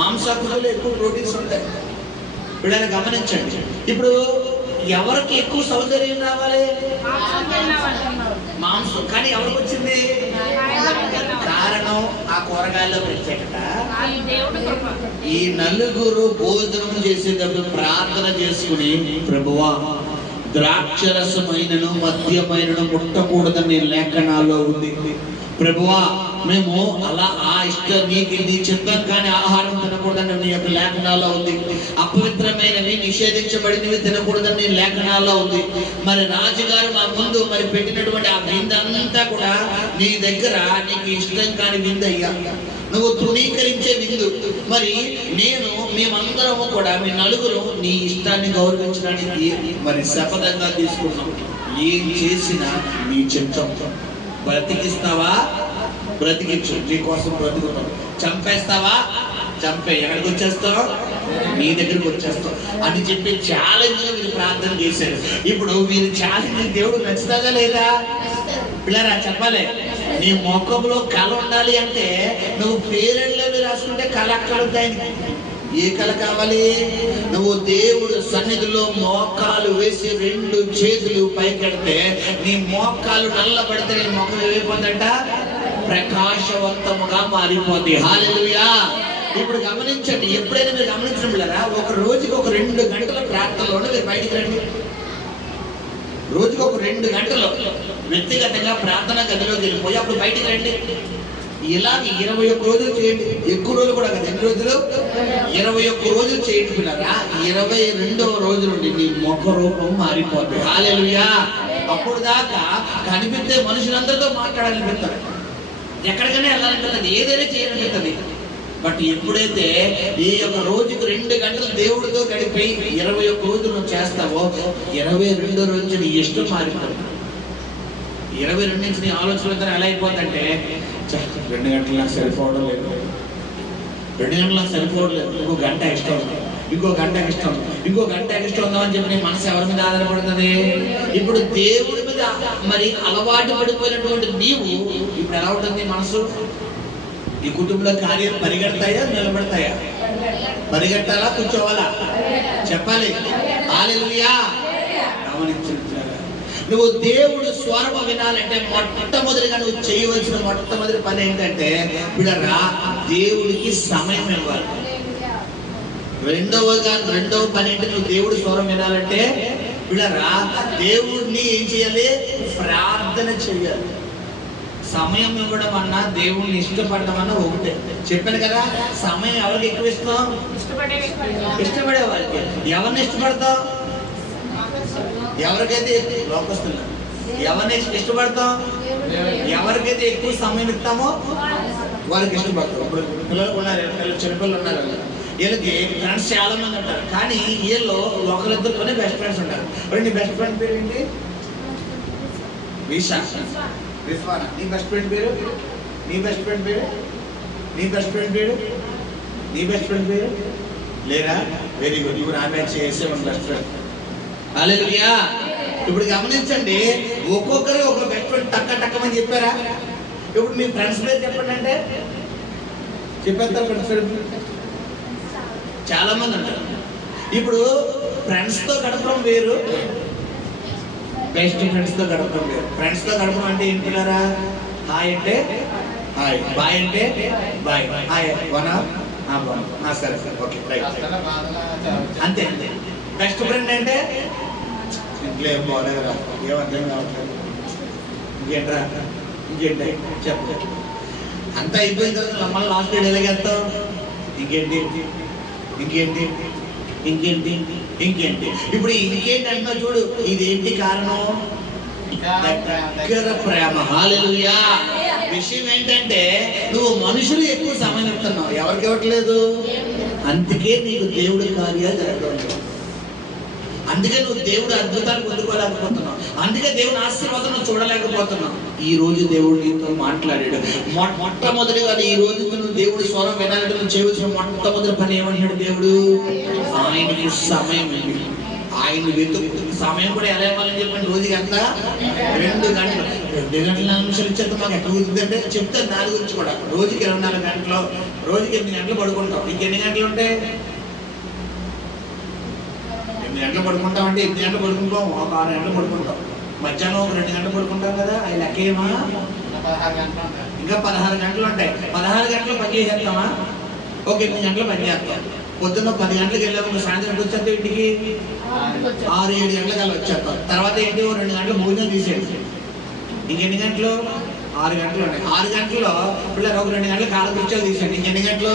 మాంసాకృతుల్లో ఎక్కువ ప్రోటీన్స్ ఉంటాయి. పిల్లలు గమనించండి. ఇప్పుడు ఎవరికి ఎక్కువ సౌందర్యం రావాలి? మాంసం. కానీ ఎవరికి వచ్చింది? కారణం ఆ కూరగాయల్లో ప్రత్యేకత. ఈ నలుగురు భోజనం చేసేటప్పుడు ప్రార్థన చేసుకుని, ప్రభువా ద్రాక్షరసమైనను మద్యమైనను ముట్టకూడదని లేఖనాల్లో ఉంది. ప్రభువా మేము అలా ఆ ఇష్టం నీకు నీ చిత్తం కానీ ఆహారం తినకూడదని నీ యొక్క లేఖనాల్లో ఉంది. అపవిత్రమైనవి నిషేధించబడినవి తినకూడదని లేఖనాల్లో ఉంది. మరి రాజుగారు మా ముందు మరి పెట్టినటువంటి ఆ విందంతా కూడా నీ దగ్గర నీకు ఇష్టం కాని విందయ్యా, నువ్వు తృణీకరించే విందు. మరి మేమందరము కూడా మీ నలుగురు నీ ఇష్టాన్ని గౌరవించడానికి మరి శపథంగా తీసుకున్నాం. ఏం చేసినా నీ చిత్తం. బ్రతికిస్తావా? బ్రతికించు, నీకోసం బ్రతుకుతాం. చంపేస్తావా? చంపే. ఎక్కడికి వచ్చేస్తావు? నీ దగ్గరికి వచ్చేస్తావు అని చెప్పి ఛాలెంజ్ గా వీరు ప్రార్థన చేశారు. ఇప్పుడు వీరు ఛాలెంజ్ దేవుడు నచ్చుతుందా లేదా? పిల్లరా చెప్పాలి. నీ మొక్కలో కళ ఉండాలి అంటే నువ్వు పేరెళ్ళని రాసుకుంటే కళ అక్కడ ఉంటాయి. ఏ కళ కావాలి? నువ్వు దేవుడు సన్నిధిలో మోకాలు వేసి 2 చేతులు పైకెడితే నీ మోకాలు నల్లబడితే నీ మొక్క ఏమైపోతుందంట? ప్రకాశవంతముగా మారిపోతుంది. హల్లెలూయా. ఇప్పుడు గమనించండి, ఎప్పుడైనా మీరు గమనించడం, ఒక రోజుకి ఒక 2 గంటల ప్రార్థనలోనే మీరు బయటికి రండి. రోజుకి ఒక 2 గంటలు వ్యక్తిగతంగా ప్రార్థన గదిలోకి వెళ్ళిపోయి అప్పుడు బయటికి రండి. ఇలాగ 21 రోజులు చేయండి. ఎక్కువ రోజులు కూడా కదా. ఎన్ని రోజులు? 21 రోజులు చేయండి పిల్లరా. 22వ రోజు నుండి నీ ముఖ రూపం మారిపోతుంది. హల్లెలూయా. అప్పుడు దాకా కనిపిస్తే మనుషులందరితో మాట్లాడాలనిపిస్తుంది, ఎక్కడికైనా వెళ్ళాలనిపిస్తుంది, ఏదైనా చేయాలనిపిస్తుంది. బట్ ఎప్పుడైతే ఈ యొక్క రోజుకు 2 గంటలు దేవుడితో గడిపి 21 రోజులు నువ్వు చేస్తావో 22వ రోజు నీ ఇష్టం మారిపోతుంది. 22 నుంచి నీ ఆలోచన ఎలా అయిపోతుందంటే, 2 గంటలు నాకు సరిపోవడం లేదు, 2 గంటలు నాకు సరిపోవడం లేదు, ఇంకో గంట ఇష్టం, ఇంకో గంట ఇష్టం, ఇంకో గంట ఇష్టం ఉందామని చెప్పి నీ మనసు ఎవరి మీద ఆధారపడుతుంది? ఇప్పుడు దేవుడి మీద మరి అలవాటు పడిపోయినటువంటి నీవు ఇప్పుడు ఎలా ఉంటుంది మనసు? ఈ కుటుంబంలో కార్యాలు పరిగెడతాయా నిలబడతాయా? పరిగెట్టాలా కూర్చోవాలా? చెప్పాలి. హల్లెలూయా. గమనించుకుంటారా? నువ్వు దేవుడు స్వరము వినాలంటే మొట్టమొదటిగా నువ్వు చేయవలసిన మొట్టమొదటి పని ఏంటంటే బిడ్డరా, దేవుడికి సమయం ఇవ్వాలి. రెండవ పని ఏంటి? నువ్వు దేవుడి స్వరం వినాలంటే బిడ్డరా, దేవుడిని ఏం చేయాలి? ప్రార్థన చేయాలి. సమయం ఇవ్వడం అన్నా దేవుణ్ణి ఇష్టపడడం అన్నా ఒకటే. చెప్పాను కదా, సమయం ఎవరికి ఎక్కువ ఇస్తాం? ఇష్టపడే వారికి. ఎవరిని ఇష్టపడతాం? ఎవరికైతే లోకస్తున్నా. ఎవరిని ఇష్టపడతాం? ఎవరికైతే ఎక్కువ సమయం ఇస్తామో వారికి ఇష్టపడతాం. ఇప్పుడు పిల్లలు ఉన్నారు, చిన్నపిల్లలు ఉన్నారు, వీళ్ళకి ఫ్రెండ్స్ చాలా మంది ఉంటారు, కానీ వీళ్ళు ఒకరిద్దరితోనే బెస్ట్ ఫ్రెండ్స్ ఉంటారు. మరి నీ బెస్ట్ ఫ్రెండ్ పేరు ఏంటి? రిస్వానా. నీ బెస్ట్ ఫ్రెండ్ పేరు? నీ బెస్ట్ ఫ్రెండ్ పేరు? నీ బెస్ట్ ఫ్రెండ్ పేరు? నీ బెస్ట్ ఫ్రెండ్ పేరు లేరా? వెరీ గుడ్, ఇప్పుడు ఆమె చేసే మన బెస్ట్ ఫ్రెండ్. హల్లెలూయా. ఇప్పుడు గమనించండి, ఒక్కొక్కరు ఒక బెస్ట్ ఫ్రెండ్ టక్కమని చెప్పారా? ఇప్పుడు మీ ఫ్రెండ్స్ పేరు చెప్పండి అంటే చెప్పేస్తారు. ఫ్రెండ్స్ పేరు చాలా మంది ఉంటారు. ఇప్పుడు ఫ్రెండ్స్తో గడపడం వేరు, బెస్ట్ ఫ్రెండ్స్తో గడపడం వేరు. ఫ్రెండ్స్తో గడపడం అంటే ఏం పిల్లరా? హాయ్ అంటే హాయ్, బాయ్ అంటే బాయ్, హాయ్ వనా సరే సరే ఓకే రైట్ అంతే. బెస్ట్ ఫ్రెండ్ అంటే ఇంట్లో ఏం బాగోలేదురా, ఏమర్థం కావట్లేదు, ఇంకేంట్రా ఇంకేంటి చెప్పు, అంతా అయిపోయిన తర్వాత మళ్ళీ లాస్ట్ డేట్ ఎలాగేస్తావు? ఇంకేంటి ఇంకేంటి ఇంకేంటి ఇంకేంటి. ఇప్పుడు ఇంకేంటి అంటున్నా చూడు, ఇదేంటి కారణం? దగ్గర ప్రేమ. హల్లెలూయా. విషయం ఏంటంటే నువ్వు మనుషులు ఎక్కువ సమయం ఇస్తున్నావు, ఎవరికి ఇవ్వట్లేదు. అందుకే నీకు దేవుడి కార్యాలు జరగడం, అందుకే నువ్వు దేవుడు అద్భుతాలు పొందుకోలేకపోతున్నావు, అందుకే దేవుని ఆశీర్వాదం చూడలేకపోతున్నావు. ఈ రోజు దేవుడు నీతో మాట్లాడాడు. మొట్టమొదటిగా ఈ రోజు నువ్వు దేవుడి స్వరం వినాలంటే నువ్వు చేయవలసిన మొట్టమొదటి పని ఏమంటాడు దేవుడు? ఆయనకి సమయం ఇవ్వు. ఆయన వెతుకు. సమయం కూడా ఎలా ఇవ్వాలని చెప్పండి? రోజుకి ఎంత? 2 గంటలు. 2 గంటల 4 నిమిషాలు ఇచ్చేది మాకు ఎక్కడ కుదురుతుందంటే చెప్తాను. దాని గురించి కూడా రోజుకి 24 గంటలు, రోజుకి 8 గంటలు పడుకుంటాం. ఇంకెన్ని గంటలు ఉంటాయి? 8 గంటలు పడుకుంటాం అంటే 8 గంటలు పడుకుంటాం, ఒక 6 గంటలు పడుకుంటాం. మధ్యాహ్నం ఒక 2 గంటలు పడుకుంటాం కదా, అవి లెక్కేమా? ఇంకా 16 గంటలు ఉంటాయి. 16 గంటలు పని చేసేస్తామా? ఒక 8 గంటలు పని చేస్తాం. పొద్దున్న 10 గంటలకు వెళ్ళాము, సాయంత్రం వచ్చేస్తే ఇంటికి 6-7 గంటలకు అలా వచ్చేస్తాం. తర్వాత ఏంటి? 2 గంటలు భోజనం తీసేది. ఇంకెన్ని గంటలు? 6 గంటలు ఉన్నాయి. 6 గంటల్లో పిల్లలు ఒక 2 గంటలు కాలకృత్యాలు తీసేయండి. ఇంకెన్ని గంటలు?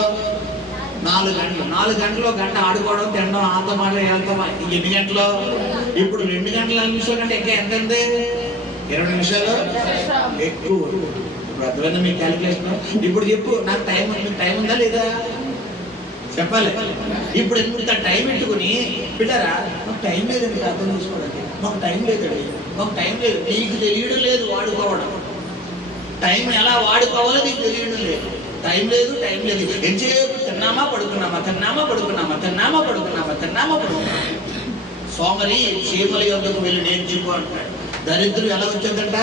4 గంటలు. 4 గంటలు, 1 గంట ఆడుకోవడం, తినడం, ఆతో మాటలు, వెళ్తాం. ఇంకెన్ని గంటలు? ఇప్పుడు 2 గంటల 4 నిమిషాలు కంటే ఇంకా ఎంత ఉంది? 20 నిమిషాలు ఎక్కువ. ఇప్పుడు అర్థమైందా మీ క్యాలిక్యులేషన్? ఇప్పుడు చెప్పు, నాకు టైం ఉందా లేదా చెప్పాలి. ఇప్పుడు ఎంత టైం పెట్టుకుని పిల్లరా మాకు టైం లేదండి అర్థం చేసుకోవడానికి, మాకు టైం లేదండి, మాకు టైం లేదు. నీకు తెలియడం లేదు వాడుకోవడం. టైం ఎలా వాడుకోవాలో నీకు తెలియడం లేదు. టైం లేదు, టైం లేదు. ఎంతసేపు తిన్నామా పడుకున్నామా, తిన్నామా పడుకున్నామా, తిన్నామా పడుకున్నామా, తిన్నామా పడుకున్నామా. సోమరి చీమల యొద్దకు వెళ్ళి నేర్చుకో అంటాడు. దరిద్రుడు ఎలా వచ్చేదంట?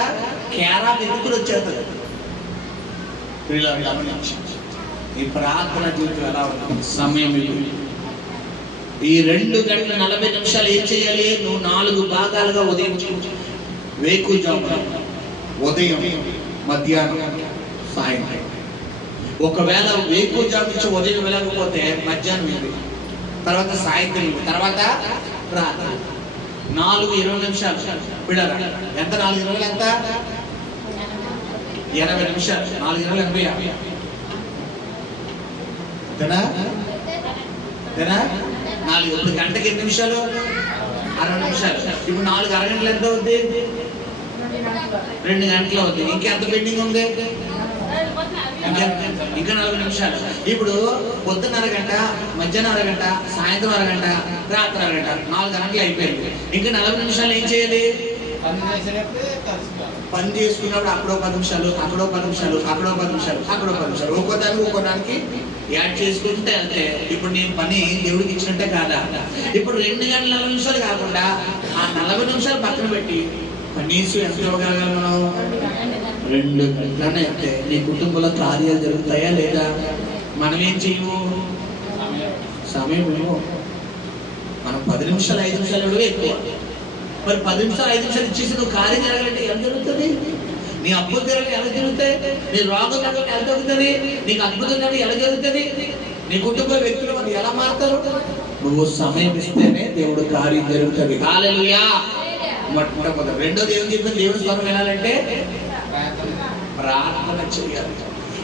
కేరా ఎదుగుడు వచ్చేస్తుంది. ఈ ప్రార్థన జీవితం ఎలా ఉంటుంది? సమయం ఈ 2 గంటల 40 నిమిషాలు ఏం చేయాలి? నువ్వు 4 భాగాలుగా ఉదయం వేకుజామున, ఉదయం, మధ్యాహ్నం, సాయంత్రం. ఒకవేళ వేకుజాము నుంచి ఉదయం వెళ్ళకపోతే మధ్యాహ్నం ఇది, తర్వాత సాయంత్రం, తర్వాత రాత్రి. 4:20 నిమిషాలు పిల్లరా ఎంత? 4:20 ఎంత? 80 నిమిషాలు. 4:20 80. అంతేనా? 4 ఇప్పుడు గంటకి 8 నిమిషాలు? 60 నిమిషాలు. ఇప్పుడు 4 అరగంటలు ఎంత అవుద్ది? 2 గంటలు అవుద్ది. ఇంకెంత పెండింగ్ ఉంది? ఇంకా 40 నిమిషాలు. ఇప్పుడు పొద్దున్న అరగంట, మధ్యాహ్నం అరగంట, సాయంత్రం అరగంట, రాత్రి అరగంట, 4 గంటలు అయిపోయింది. ఇంకా 40 నిమిషాలు ఏం చేయాలి? పని చేసుకున్నప్పుడు అక్కడో 10 నిమిషాలు, అక్కడో 10 నిమిషాలు, అక్కడో 10 నిమిషాలు, అక్కడో 10 నిమిషాలు, ఒక్కోదానికి యాడ్ చేసుకుంటే వెళ్తే ఇప్పుడు నేను పని దేవుడికి ఇచ్చినట్టే కాదా? ఇప్పుడు 2 గంటల 40 నిమిషాలు కాకుండా ఆ 40 నిమిషాలు పక్కన పెట్టి కనీసం ఎంత ఇవ్వగలగాలి మనం? 2 గంటలనే అయితే నీ కుటుంబంలో కార్యాలు జరుగుతాయా లేదా? మనం ఏం చేయము? సమయం ఇవ్వము. మనం 10 నిమిషాలు 5 నిమిషాలు ఇవ్వడం ఎక్కువ. మరి 10 నిమిషాలు 5 నిమిషాలు ఇచ్చేసి నువ్వు కార్యం జరగాలంటే ఎంత జరుగుతుంది? నీ అద్భుతం జరగడం ఎలా జరుగుతాయి? నీ రోగం జరగడం ఎలా జరుగుతుంది? నీకు అద్భుతం జరగడం ఎలా జరుగుతుంది? నీ కుటుంబ వ్యక్తులు వాళ్ళు ఎలా మారుతారు? నువ్వు సమయం ఇస్తేనే దేవుడు కార్యం జరుగుతుంది. హల్లెలూయా. మొట్టమొదటి. రెండోది ఏం చెప్పిన దేవుడి స్వరం వినాలంటే ప్రార్థన చేయాలి.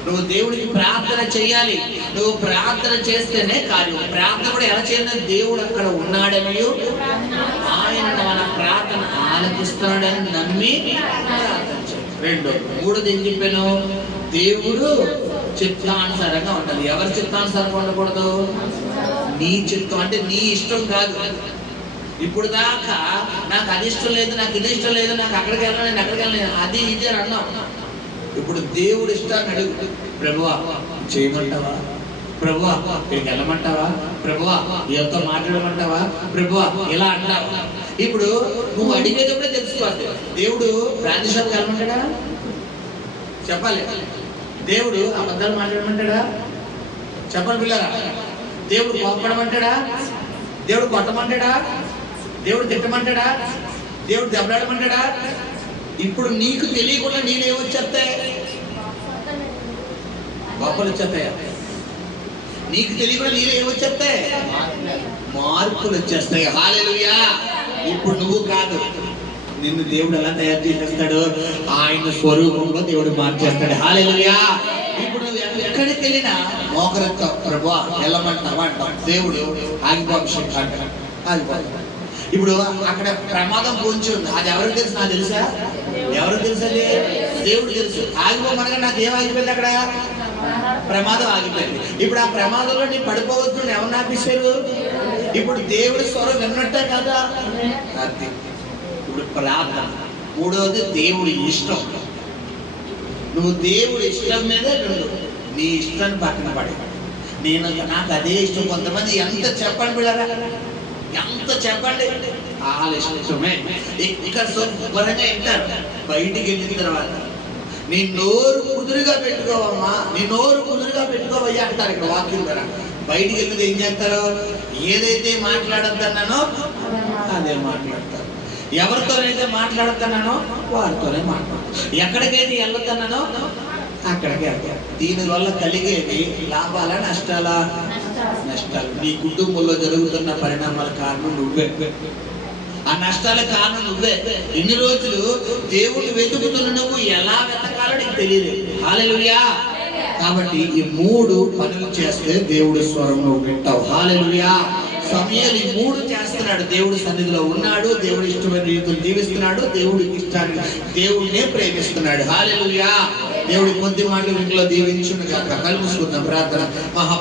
నువ్వు దేవుడికి ప్రార్థన చేయాలి. నువ్వు ప్రార్థన చేస్తేనే కార్యం. ప్రార్థన కూడా ఎలా చేయాలి? దేవుడు అక్కడ ఉన్నాడని, ఆయన మన ప్రార్థన ఆలకిస్తున్నాడని నమ్మి ప్రార్థన చేయాలి. మూడోది ఏం చెప్పాను? దేవుడు చిత్తానుసారంగా ఉండాలి. ఎవరి చిత్తానుసారంగా ఉండకూడదు? నీ చిత్తం అంటే నీ ఇష్టం కాదు. ఇప్పుడు దాకా నాకు అది ఇష్టం లేదు, నాకు ఇది ఇష్టం లేదు, నాకు అక్కడికి వెళ్ళాలి, నేను అక్కడికి వెళ్ళాలి, అది ఇది అని అన్నాం. ఇప్పుడు దేవుడు ఇష్టాన్ని అడుగు. ప్రభువా చేయమంటావా? ప్రభువా ఇక్కడికి వెళ్ళమంటావా? ప్రభువా ఎవరితో మాట్లాడమంటావా? ప్రభువా ఇలా అంటావా? ఇప్పుడు నువ్వు అడిగేటప్పుడే తెలుసుకోవాలి. దేవుడు బ్రాంచ్ షాప్కి వెళ్ళమంటాడా? చెప్పాలి. దేవుడు అబద్ధాలు మాట్లాడమంటాడా? చెప్పాలి పిల్లరా. దేవుడు కోపడమంటాడా? దేవుడు కొట్టమంటాడా? దేవుడు తిట్టమంటాడా? దేవుడు దెబ్బలాడమంటాడా? ఇప్పుడు నీకు తెలియకుండా నేనేమొచ్చేస్తాయి? గొప్పలు వచ్చేస్తాయా? నీకు తెలియకుండా నేనేమొచ్చేస్తాయి? మార్పులు వచ్చేస్తాయి. హల్లెలూయా. ఇప్పుడు నువ్వు కాదు, నిన్ను దేవుడు ఎలా తయారు చేసేస్తాడు? ఆయన స్వరూపంలో దేవుడు మార్చేస్తాడు. హల్లెలూయా. ఇప్పుడు నువ్వు ఎక్కడికి వెళ్ళినా మోకరంతో ప్రభువా వెళ్ళమంటావా అంటావు. దేవుడు ఆగిపోభిషేకం అంటాడు. ఆగిపోతాడు. ఇప్పుడు అక్కడ ప్రమాదం పొంచి ఉంది, అది ఎవరికి తెలుసు? నాకు తెలుసా? ఎవరికి తెలుసు? అది దేవుడు తెలుసు. ఆగిపోమనగా నాకు ఏం ఆగిపోయింది? అక్కడ ప్రమాదం ఆగిపోయింది. ఇప్పుడు ఆ ప్రమాదంలో నీ పడిపోవద్దు ఎవరిని ఆపిస్తారు? ఇప్పుడు దేవుడి స్వరం విన్నట్టే కదా. అది ఇప్పుడు ప్రార్థన. మూడవది దేవుడి ఇష్టం. నువ్వు దేవుడి ఇష్టం మీదే నుండు, నీ ఇష్టాన్ని పక్కన పడి. నాకు అదే ఇష్టం. కొంతమంది ఎంత చెప్పండి బిడ్డరా, ఎంత చెప్పండి వాళ్ళ ఇష్టమే. ఇక్కడ శుభ్రంగా వింటారు. బయటికి వెళ్ళిన తర్వాత నీ నోరు కుదురుగా పెట్టుకోవమ్మా, నీ నోరు కుదురుగా పెట్టుకోవయ్యా అంటారు ఇక్కడ వాక్యం ద్వారా. బయటికి వెళ్ళితే ఏం చేస్తారు? ఏదైతే మాట్లాడద్దన్నానో అదే మాట్లాడతారు. ఎవరితోనైతే మాట్లాడద్దన్నానో వారితోనే మాట్లాడతారు. ఎక్కడికైతే వెళ్ళొద్దన్నానో అక్కడికి వెళ్తారు. దీనివల్ల కలిగేది లాభాలా నష్టాలా? నష్టాలు. నీ కుటుంబంలో జరుగుతున్న పరిణామాల కారణం నువ్వే. ఆ నష్టాల కారణం నువ్వే. ఇన్ని రోజులు దేవుడు వెతుకుతున్న నువ్వు ఎలా వెతకాలో నీకు తెలియదు. హల్లెలూయా. కాబట్టి ఈ 3 పనులు చేస్తే దేవుడి స్వరం నువ్వు వింటావు. హల్లెలూయా. సమూయేలు ఈ 3 చేస్తున్నాడు. దేవుడి సన్నిధిలో ఉన్నాడు, దేవుడి ఇష్టమైన రీతులు జీవిస్తున్నాడు, దేవుడి ఇష్టాన్ని దేవుడినే ప్రేమిస్తున్నాడు. హల్లెలూయా. దేవుడి కొద్ది మాటలు ఇంట్లో దీవించును గాక. కళ్ళు మూసుకుందాం. ప్రార్థన.